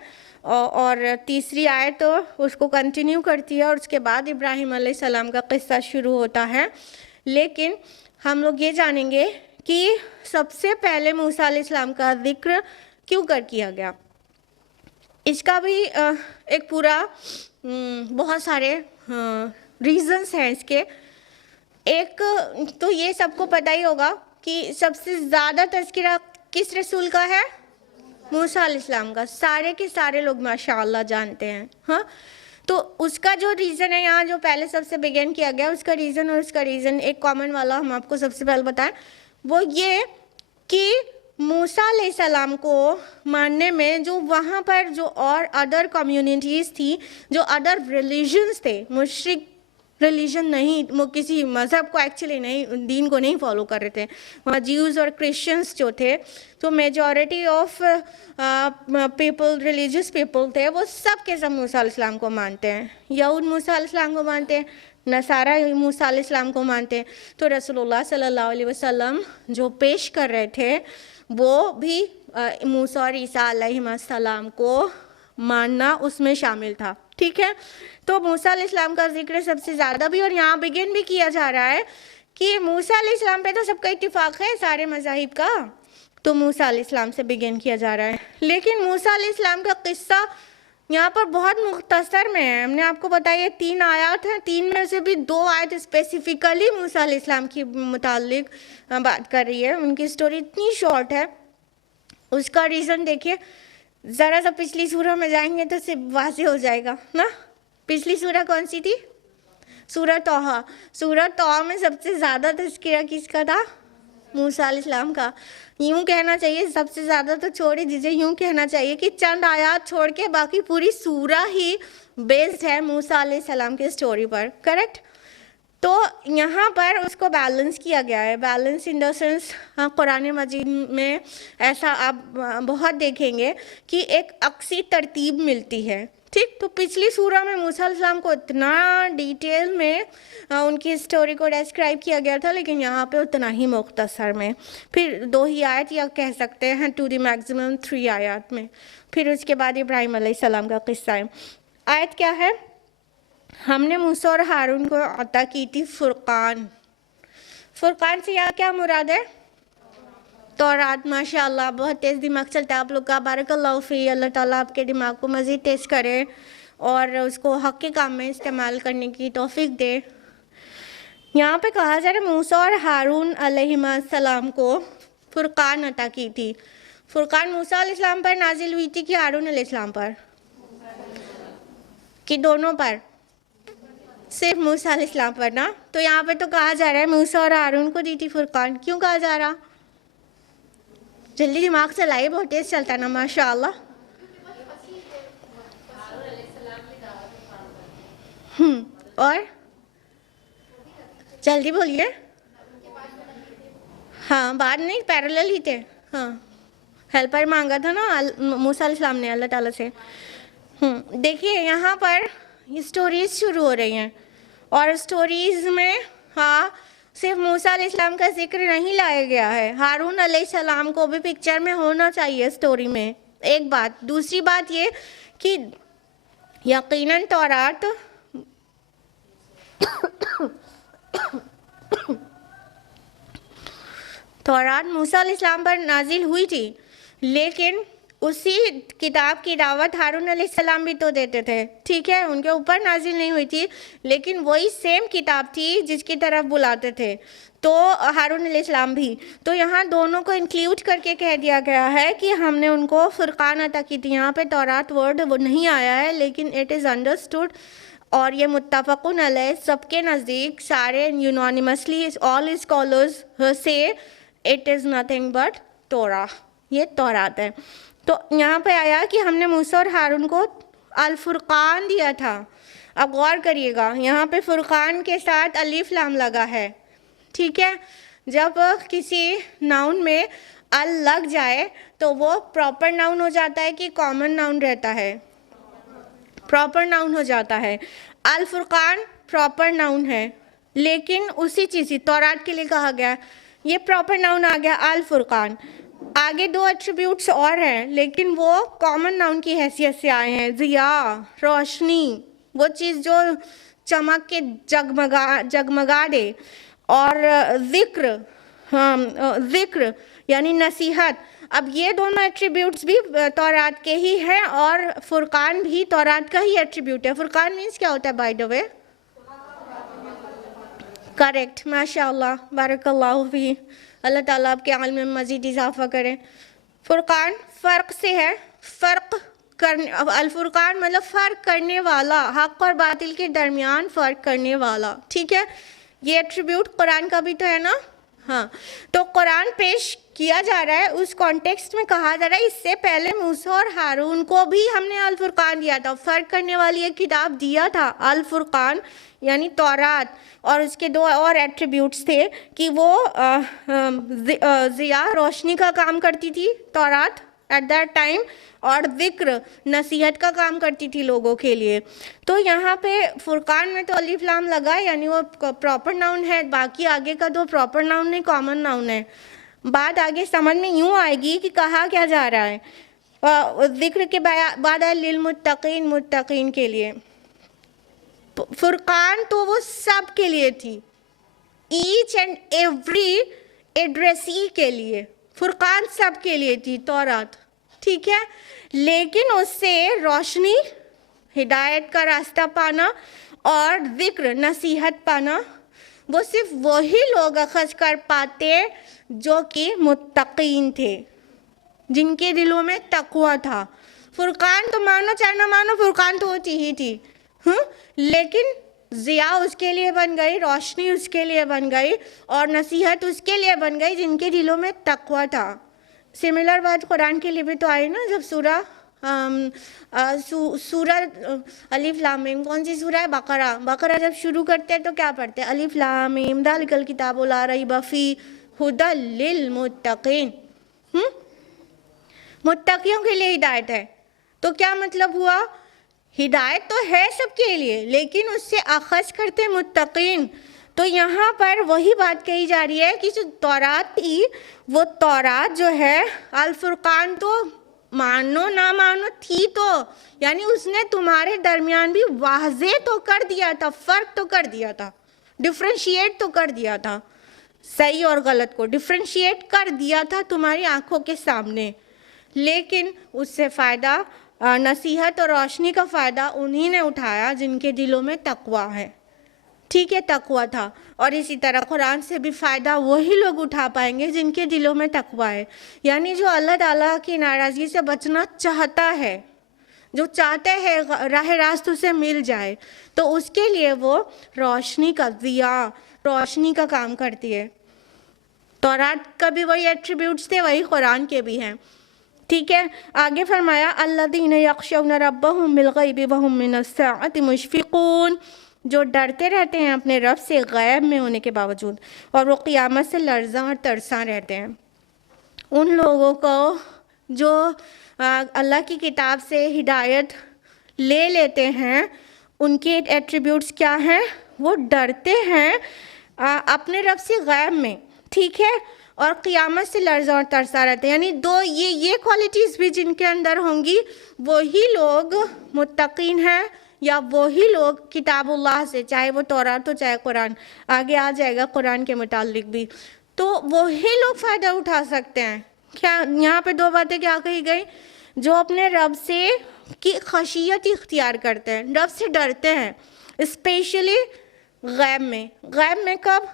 اور تیسری آیت اس کو کنٹینیو کرتی ہے، اور اس کے بعد ابراہیم علیہ السلام کا قصہ شروع ہوتا ہے. لیکن ہم لوگ یہ جانیں گے کہ سب سے پہلے موسیٰ علیہ السلام کا ذکر کیوں کیا گیا. اس کا بھی ایک پورا بہت سارے ریزنز ہیں اس کے. ایک تو یہ سب کو پتہ ہی ہوگا کہ سب سے زیادہ تذکرہ کس رسول کا ہے؟ موسیٰ علیہ السلام کا. سارے کے سارے لوگ ماشاءاللہ جانتے ہیں. ہاں، تو اس کا جو ریزن ہے یہاں جو پہلے سب سے بگن کیا گیا، اس کا ریزن اور اس کا ریزن ایک کامن والا ہم آپ کو سب سے پہلے بتائیں، وہ یہ کہ موسیٰ علیہ السلام کو ماننے میں جو وہاں پر جو اور ادر کمیونٹیز تھی، جو ادر ریلیجنز تھے، مشرک ریلیجن نہیں، کسی مذہب کو ایکچولی نہیں، دین کو نہیں فالو کر رہے تھے، وہاں جیوز اور کرسچنس جو تھے، تو majority of people, religious people تھے، وہ سب کے سب موسیٰ علیہ السلام کو مانتے ہیں. یہود موسیٰ علیہ السلام کو مانتے ہیں، نصارہ موسیٰ علیہ السلام کو مانتے ہیں. تو رسول اللہ صلی اللہ علیہ وسلم جو پیش کر رہے تھے وہ بھی موسیٰ اور عیسیٰ علیہ السلام کو ماننا اس میں شامل تھا. ٹھیک ہے. تو موسیٰ علیہ السلام کا ذکر سب سے زیادہ بھی، اور یہاں بگن بھی کیا جا رہا ہے کہ موسیٰ علیہ السلام پہ تو سب کا اتفاق ہے سارے مذاہب کا، تو موسیٰ علیہ السلام سے بگن کیا جا رہا ہے. لیکن موسیٰ علیہ السلام کا قصہ یہاں پر بہت مختصر میں ہے. ہم نے آپ کو بتایا 3 آیات ہیں، 3 میں سے بھی 2 آیت اسپیسیفکلی موسیٰ علیہ السلام کی متعلق بات کر رہی ہے. ان کی سٹوری اتنی شارٹ ہے. اس کا ریزن دیکھیے، ذرا سا پچھلی سورہ میں جائیں گے تو صرف واضح ہو جائے گا نا. پچھلی سورہ کون سی تھی؟ سورہ طٰہٰ. سورہ طٰہٰ میں سب سے زیادہ تذکرہ کس کا تھا؟ موسیٰ علیہ السلام کا. یوں کہنا چاہیے، سب سے زیادہ تو چھوڑی دیجیے، یوں کہنا چاہیے کہ چند آیات چھوڑ کے باقی پوری سورہ ہی بیسڈ ہے موسیٰ علیہ السلام کی سٹوری پر. کریکٹ؟ تو یہاں پر اس کو بیلنس کیا گیا ہے. بیلنس ان دا سینس قرآن مجید میں ایسا آپ بہت دیکھیں گے کہ ایک عکسی ترتیب ملتی ہے. ٹھیک. تو پچھلی سورہ میں موسیٰ علیہ السلام کو اتنا ڈیٹیل میں ان کی سٹوری کو ڈیسکرائب کیا گیا تھا، لیکن یہاں پہ اتنا ہی مختصر میں. پھر 2 ہی آیت یا کہہ سکتے ہیں ٹو دی میکسیمم 3 آیات میں. پھر اس کے بعد ابراہیم علیہ السلام کا قصہ ہے. آیت کیا ہے؟ ہم نے موسیٰ اور ہارون کو عطا کی تھی فرقان. فرقان سے یہاں کیا مراد ہے؟ تورات. ماشاء اللہ بہت تیز دماغ چلتا ہے آپ لوگ کا. بارک اللہ فی. اللہ تعالیٰ آپ کے دماغ کو مزید تیز کرے اور اس کو حق کے کام میں استعمال کرنے کی توفیق دے. یہاں پہ کہا جا رہا ہے موسیٰ اور ہارون علیہ السلام کو فرقان عطا کی تھی. فرقان موسیٰ علیہ السلام پر نازل ہوئی تھی کہ ہارون علیہ السلام پر؟ کہ دونوں پر؟ صرف موسیٰ علیہ السلام پر نا. تو یہاں پہ تو کہا جا رہا ہے موسیٰ اور ہارون کو دی تھی فرقان. کیوں کہا جا رہا؟ جلدی دماغ چلائیے بہت تیز چلتا نا ماشاء اللہ. اور جلدی بولیے. ہاں بعد نہیں پیرالل ہی تھے. ہاں ہیلپر مانگا تھا نا موسیٰ علیہ السلام نے اللہ تعالیٰ سے. دیکھیے یہاں پر یہ سٹوریز شروع ہو رہی ہیں اور سٹوریز میں ہاں صرف موسیٰ علیہ السلام کا ذکر نہیں لایا گیا ہے, ہارون علیہ السلام کو بھی پکچر میں ہونا چاہیے سٹوری میں. ایک بات. دوسری بات یہ کہ یقیناً تورات موسیٰ علیہ السلام پر نازل ہوئی تھی, لیکن اسی کتاب کی دعوت ہارون علیہ السلام بھی تو دیتے تھے. ٹھیک ہے ان کے اوپر نازل نہیں ہوئی تھی لیکن وہی سیم کتاب تھی جس کی طرف بلاتے تھے تو ہارون علیہ السلام بھی. تو یہاں دونوں کو انکلیوڈ کر کے کہہ دیا گیا ہے کہ ہم نے ان کو فرقان عطا کی تھی. یہاں پہ تورات ورڈ وہ نہیں آیا ہے لیکن اٹ از انڈرسٹوڈ اور یہ متفقن علیہ سب کے نزدیک سارے یونانیمسلی آل اسکالرز سے اٹ از نتھنگ بٹ تورا. یہ تورات ہے. تو یہاں پہ آیا کہ ہم نے موسیٰ اور ہارون کو الفرقان دیا تھا. اب غور کریے گا یہاں پہ فرقان کے ساتھ الف لام لگا ہے. ٹھیک ہے جب کسی ناؤن میں ال لگ جائے تو وہ پراپر ناؤن ہو جاتا ہے کہ کامن ناؤن رہتا ہے؟ پراپر ناؤن ہو جاتا ہے. الفرقان پراپر ناؤن ہے لیکن اسی چیز تورات کے لیے کہا گیا یہ پراپر ناؤن آ گیا الفرقان. آگے دو ایٹریبیوٹس اور ہیں لیکن وہ کامن ناؤن کی حیثیت سے آئے ہیں. ضیاء روشنی وہ چیز جو چمک کے جگمگا دے, اور ذکر یعنی نصیحت. اب یہ دونوں ایٹریبیوٹس بھی تورات کے ہی ہیں اور فرقان بھی تورات کا ہی ایٹریبیوٹ ہے. فرقان مینس کیا ہوتا ہے بائی دا وے؟ کریکٹ. ماشاء اللہ بارک اللہ فی. اللہ تعالیٰ آپ کے علم میں مزید اضافہ کرے. فرقان فرق سے ہے, فرق کرنے. الفرقان مطلب فرق کرنے والا, حق اور باطل کے درمیان فرق کرنے والا. ٹھیک ہے یہ ایٹریبیوٹ قرآن کا بھی تو ہے نا. ہاں تو قرآن پیش کیا جا رہا ہے اس کانٹیکسٹ میں کہا جا رہا ہے اس سے پہلے موسیٰ اور ہارون کو بھی ہم نے الفرقان دیا تھا, فرق کرنے والی ایک کتاب دیا تھا الفرقان یعنی تورات. اور اس کے دو اور ایٹریبیوٹس تھے کہ وہ ضیاء روشنی کا کام کرتی تھی تورات ایٹ دیٹ ٹائم, اور ذکر نصیحت کا کام کرتی تھی لوگوں کے لیے. تو یہاں پہ فرقان میں تو الف لام لگا یعنی وہ پراپر ناؤن ہے, باقی آگے کا تو پراپر ناؤن نہیں کامن ناؤن ہے. بات آگے سمجھ میں یوں آئے گی کہ کہا کیا جا رہا ہے. ذکر کے بعد ہے للمتقین, متقین کے لیے. فرقان تو وہ سب کے لیے تھی, ایچ اینڈ ایوری ایڈریسی کے لیے. فرقان سب کے لیے تھی تورات. ٹھیک ہے لیکن اس سے روشنی, ہدایت کا راستہ پانا اور ذکر نصیحت پانا وہ صرف وہی لوگ اخذ کر پاتے جو کہ متقین تھے, جن کے دلوں میں تقوی تھا. فرقان تو مانو چاہے نہ مانو فرقان تو ہوتی ہی تھی, لیکن ضیاء اس کے لیے بن گئی, روشنی اس کے لیے بن گئی اور نصیحت اس کے لیے بن گئی جن کے دلوں میں تقوی تھا. سملر بات قرآن کے لیے بھی تو آئی نا, جب سورہ الف لام میم کون سی سورہ ہے؟ بقرہ جب شروع کرتے ہیں تو کیا پڑھتے ہیں؟ الف لام میم ذالک الکتاب لا ریب فیہ ھدی للمتقین. متقیوں کے لیے ہدایت ہے. تو کیا مطلب ہوا؟ ہدایت تو ہے سب کے لیے لیکن اس سے اخذ کرتے متقین. تو یہاں پر وہی بات کہی جا رہی ہے کہ جو تورات تھی وہ تورات جو ہے الفرقان تو مانو نہ مانو تھی تو، یعنی اس نے تمہارے درمیان بھی واضح تو کر دیا تھا، فرق تو کر دیا تھا، ڈفرینشیٹ تو کر دیا تھا، صحیح اور غلط کو ڈفرینشیٹ کر دیا تھا تمہاری آنکھوں کے سامنے. لیکن اس سے فائدہ، نصیحت اور روشنی کا فائدہ انہی نے اٹھایا جن کے دلوں میں تقویٰ ہے. ٹھیک ہے، تقویٰ تھا. اور اسی طرح قرآن سے بھی فائدہ وہی لوگ اٹھا پائیں گے جن کے دلوں میں تقویٰ ہے، یعنی جو اللہ تعالیٰ کی ناراضگی سے بچنا چاہتا ہے، جو چاہتے ہیں راہ راست اسے مل جائے، تو اس کے لیے وہ روشنی کا ضیاء، روشنی کا کام کرتی ہے. تورات کا بھی وہی ایٹریبیوٹس تھے، وہی قرآن کے بھی ہیں. ٹھیک ہے، آگے فرمایا الذین یخشون ربہم بالغیب وہم من الساعۃ مشفقون، جو ڈرتے رہتے ہیں اپنے رب سے غیب میں ہونے کے باوجود، اور وہ قیامت سے لرزاں اور ترساں رہتے ہیں. ان لوگوں کو جو اللہ کی کتاب سے ہدایت لے لیتے ہیں، ان کے ایٹریبیوٹس کیا ہیں؟ وہ ڈرتے ہیں اپنے رب سے غیب میں، ٹھیک ہے، اور قیامت سے لرزاں اور ترساں رہتے ہیں. یعنی دو یہ کوالٹیز بھی جن کے اندر ہوں گی، وہی لوگ متقین ہیں، یا وہی لوگ کتاب اللہ سے، چاہے وہ تورات ہو چاہے قرآن، آگے آ جائے گا قرآن کے متعلق بھی، تو وہی لوگ فائدہ اٹھا سکتے ہیں. کیا یہاں پہ دو باتیں کیا کہی گئی؟ جو اپنے رب سے کی خشیت اختیار کرتے ہیں، رب سے ڈرتے ہیں، اسپیشلی غیب میں. غیب میں کب؟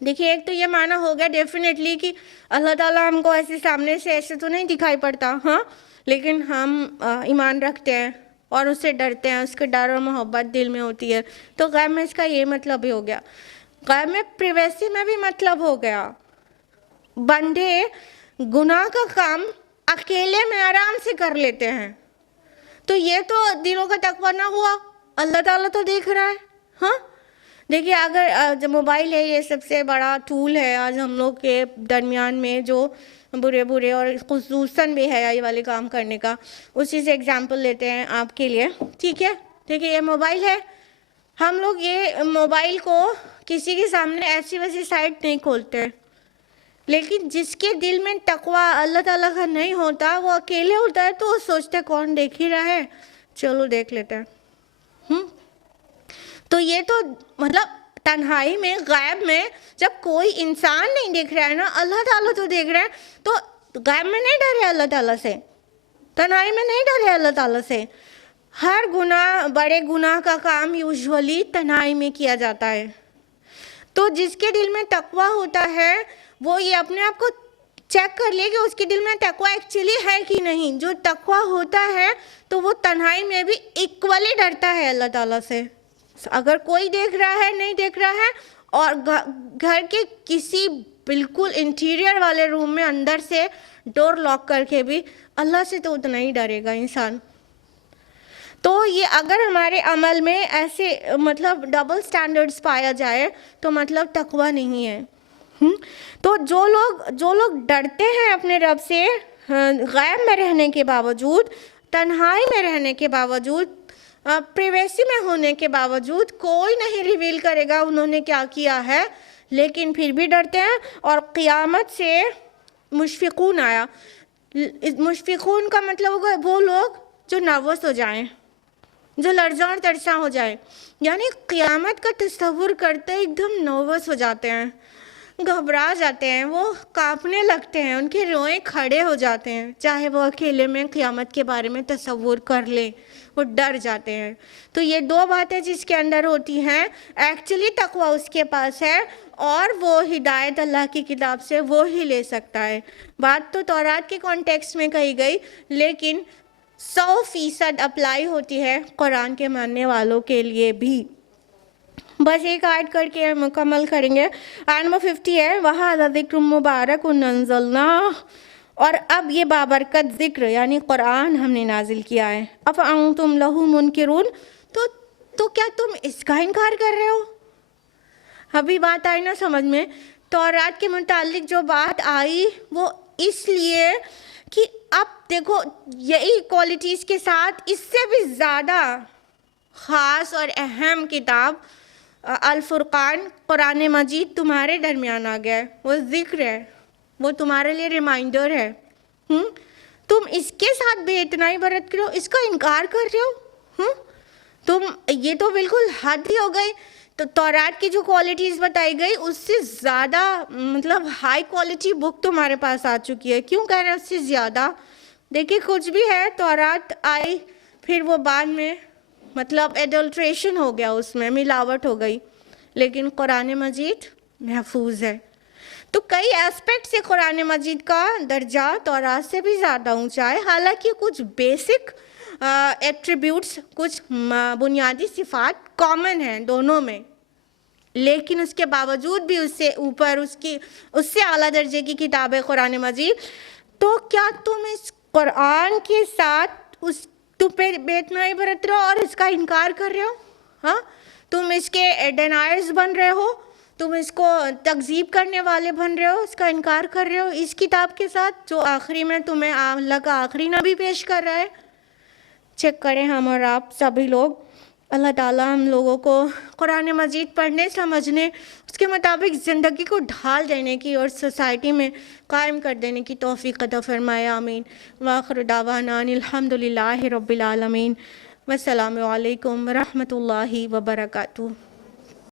دیکھیے، ایک تو یہ معنی ہو گیا ڈیفینیٹلی کہ اللہ تعالیٰ ہم کو ایسے سامنے سے ایسے تو نہیں دکھائی پڑتا، ہاں، لیکن ہم ایمان رکھتے ہیں اور اس سے ڈرتے ہیں، اس کے ڈر اور محبت دل میں ہوتی ہے. تو غیب میں اس کا یہ مطلب بھی ہو گیا. غیب میں پریویسی میں بھی مطلب ہو گیا. بندے گناہ کا کام اکیلے میں آرام سے کر لیتے ہیں، تو یہ تو دلوں کا تقویٰ نہ ہوا. اللہ تعالیٰ تو دیکھ رہا ہے. ہاں دیکھیے، اگر جو موبائل ہے یہ سب سے بڑا ٹول ہے آج ہم لوگ کے درمیان میں، جو برے اور خصوصاً بے حیائی والے کام کرنے کا. اسی سے ایگزامپل لیتے ہیں آپ کے لیے. ٹھیک ہے، دیکھیے یہ موبائل ہے، ہم لوگ یہ موبائل کو کسی کے سامنے ایسی ویسی سائٹ نہیں کھولتے، لیکن جس کے دل میں تقویٰ اللہ تعالیٰ کا نہیں ہوتا، وہ اکیلے ہوتا ہے تو وہ سوچتے کون دیکھ ہی رہا ہے، چلو دیکھ لیتے ہیں. تو یہ تو مطلب تنہائی میں، غیب میں، جب کوئی انسان نہیں دیکھ رہا ہے نا، اللہ تعالیٰ تو دیکھ رہا ہے، تو غیب میں نہیں ڈرے اللہ تعالیٰ سے، تنہائی میں نہیں ڈرے اللہ تعالیٰ سے. ہر گناہ، بڑے گناہ کا کام یوزولی تنہائی میں کیا جاتا ہے. تو جس کے دل میں تقویٰ ہوتا ہے وہ یہ اپنے آپ کو چیک کر لے کہ اس کے دل میں تقویٰ ایکچولی ہے کہ نہیں. جو تقویٰ ہوتا ہے تو وہ تنہائی میں بھی ایکولی ڈرتا ہے اللہ تعالیٰ سے. اگر کوئی دیکھ رہا ہے، نہیں دیکھ رہا ہے، اور گھر کے کسی بالکل انٹیریئر والے روم میں اندر سے ڈور لاک کر کے بھی اللہ سے تو اتنا ہی ڈرے گا انسان. تو یہ اگر ہمارے عمل میں ایسے مطلب ڈبل سٹینڈرڈز پایا جائے تو مطلب تقویٰ نہیں ہے. تو جو لوگ ڈرتے ہیں اپنے رب سے غیب میں رہنے کے باوجود، تنہائی میں رہنے کے باوجود، پریویسی میں ہونے کے باوجود، کوئی نہیں ریویل کرے گا انہوں نے کیا کیا ہے، لیکن پھر بھی ڈرتے ہیں. اور قیامت سے مشفقون آیا. مشفقون کا مطلب ہوگا وہ لوگ جو نروس ہو جائیں، جو لرزاں اور ترساں ہو جائیں. یعنی قیامت کا تصور کرتے ایک دم نروس ہو جاتے ہیں، گھبرا جاتے ہیں، وہ کانپنے لگتے ہیں، ان کے روئیں کھڑے ہو جاتے ہیں. چاہے وہ اکیلے میں قیامت کے بارے میں تصور کر لیں، وہ ڈر جاتے ہیں. تو یہ دو باتیں جس کے اندر ہوتی ہیں، ایکچولی تقویٰ اس کے پاس ہے اور وہ ہدایت اللہ کی کتاب سے وہ ہی لے سکتا ہے. بات تو تورات کے کانٹیکسٹ میں کہی گئی، لیکن 100% اپلائی ہوتی ہے قرآن کے ماننے والوں کے لیے بھی. بس ایک آیت کر کے مکمل کریں گے. آیت نمبر 50 ہے، وَهَذَا ذِكْرٌ مُبَارَكٌ أَنزَلْنَاهُ، اور اب یہ بابرکت ذکر یعنی قرآن ہم نے نازل کیا ہے. أَفَأَنْتُمْ لَهُ مُنْكِرُونَ، تو کیا تم اس کا انکار کر رہے ہو؟ ابھی بات آئی نا سمجھ میں. تورات کے متعلق جو بات آئی وہ اس لیے کہ اب دیکھو یہی کوالٹیز کے ساتھ اس سے بھی زیادہ خاص اور اہم کتاب الفرقان، قرآن مجید تمہارے درمیان آ گیا ہے. وہ ذکر ہے، وہ تمہارے لیے ریمائنڈر ہے. تم اس کے ساتھ بے اتنائی برت رہے ہو, اس کا انکار کر رہے ہو. تم یہ تو بالکل حد ہی ہو گئی. تو تورات کی جو کوالٹیز بتائی گئی اس سے زیادہ مطلب ہائی کوالٹی بک تمہارے پاس آ چکی ہے. کیوں کہہ رہے ہیں اس سے زیادہ؟ دیکھیں کچھ بھی ہے, تورات آئی پھر وہ بعد میں مطلب ایڈلٹریشن ہو گیا, اس میں ملاوٹ ہو گئی, لیکن قرآن مجید محفوظ ہے. تو کئی ایسپیکٹ سے قرآن مجید کا درجہ تورات سے بھی زیادہ اونچا ہے. حالانکہ کچھ بیسک ایٹریبیوٹس, کچھ بنیادی صفات کامن ہیں دونوں میں, لیکن اس کے باوجود بھی اس سے اوپر اس سے اعلیٰ درجے کی کتاب ہے قرآن مجید. تو کیا تم اس قرآن کے ساتھ تم پہ بے اتنائی برت رہے ہو اور اس کا انکار کر رہے ہو؟ ہاں, تم اس کے ڈینائرز بن رہے ہو, تم اس کو تکذیب کرنے والے بن رہے ہو, اس کا انکار کر رہے ہو اس کتاب کے ساتھ جو آخری میں تمہیں اللہ کا آخری نبی پیش کر رہا ہے. چیک کریں ہم اور آپ سبھی لوگ. اللہ تعالیٰ ہم لوگوں کو قرآن مجید پڑھنے, سمجھنے, اس کے مطابق زندگی کو ڈھال دینے کی اور سوسائٹی میں قائم کر دینے کی توفیق عطا فرمائے. آمین. وآخر دعوانا ان الحمد للہ رب العالمین. والسلام علیکم ورحمۃ اللہ وبرکاتہ.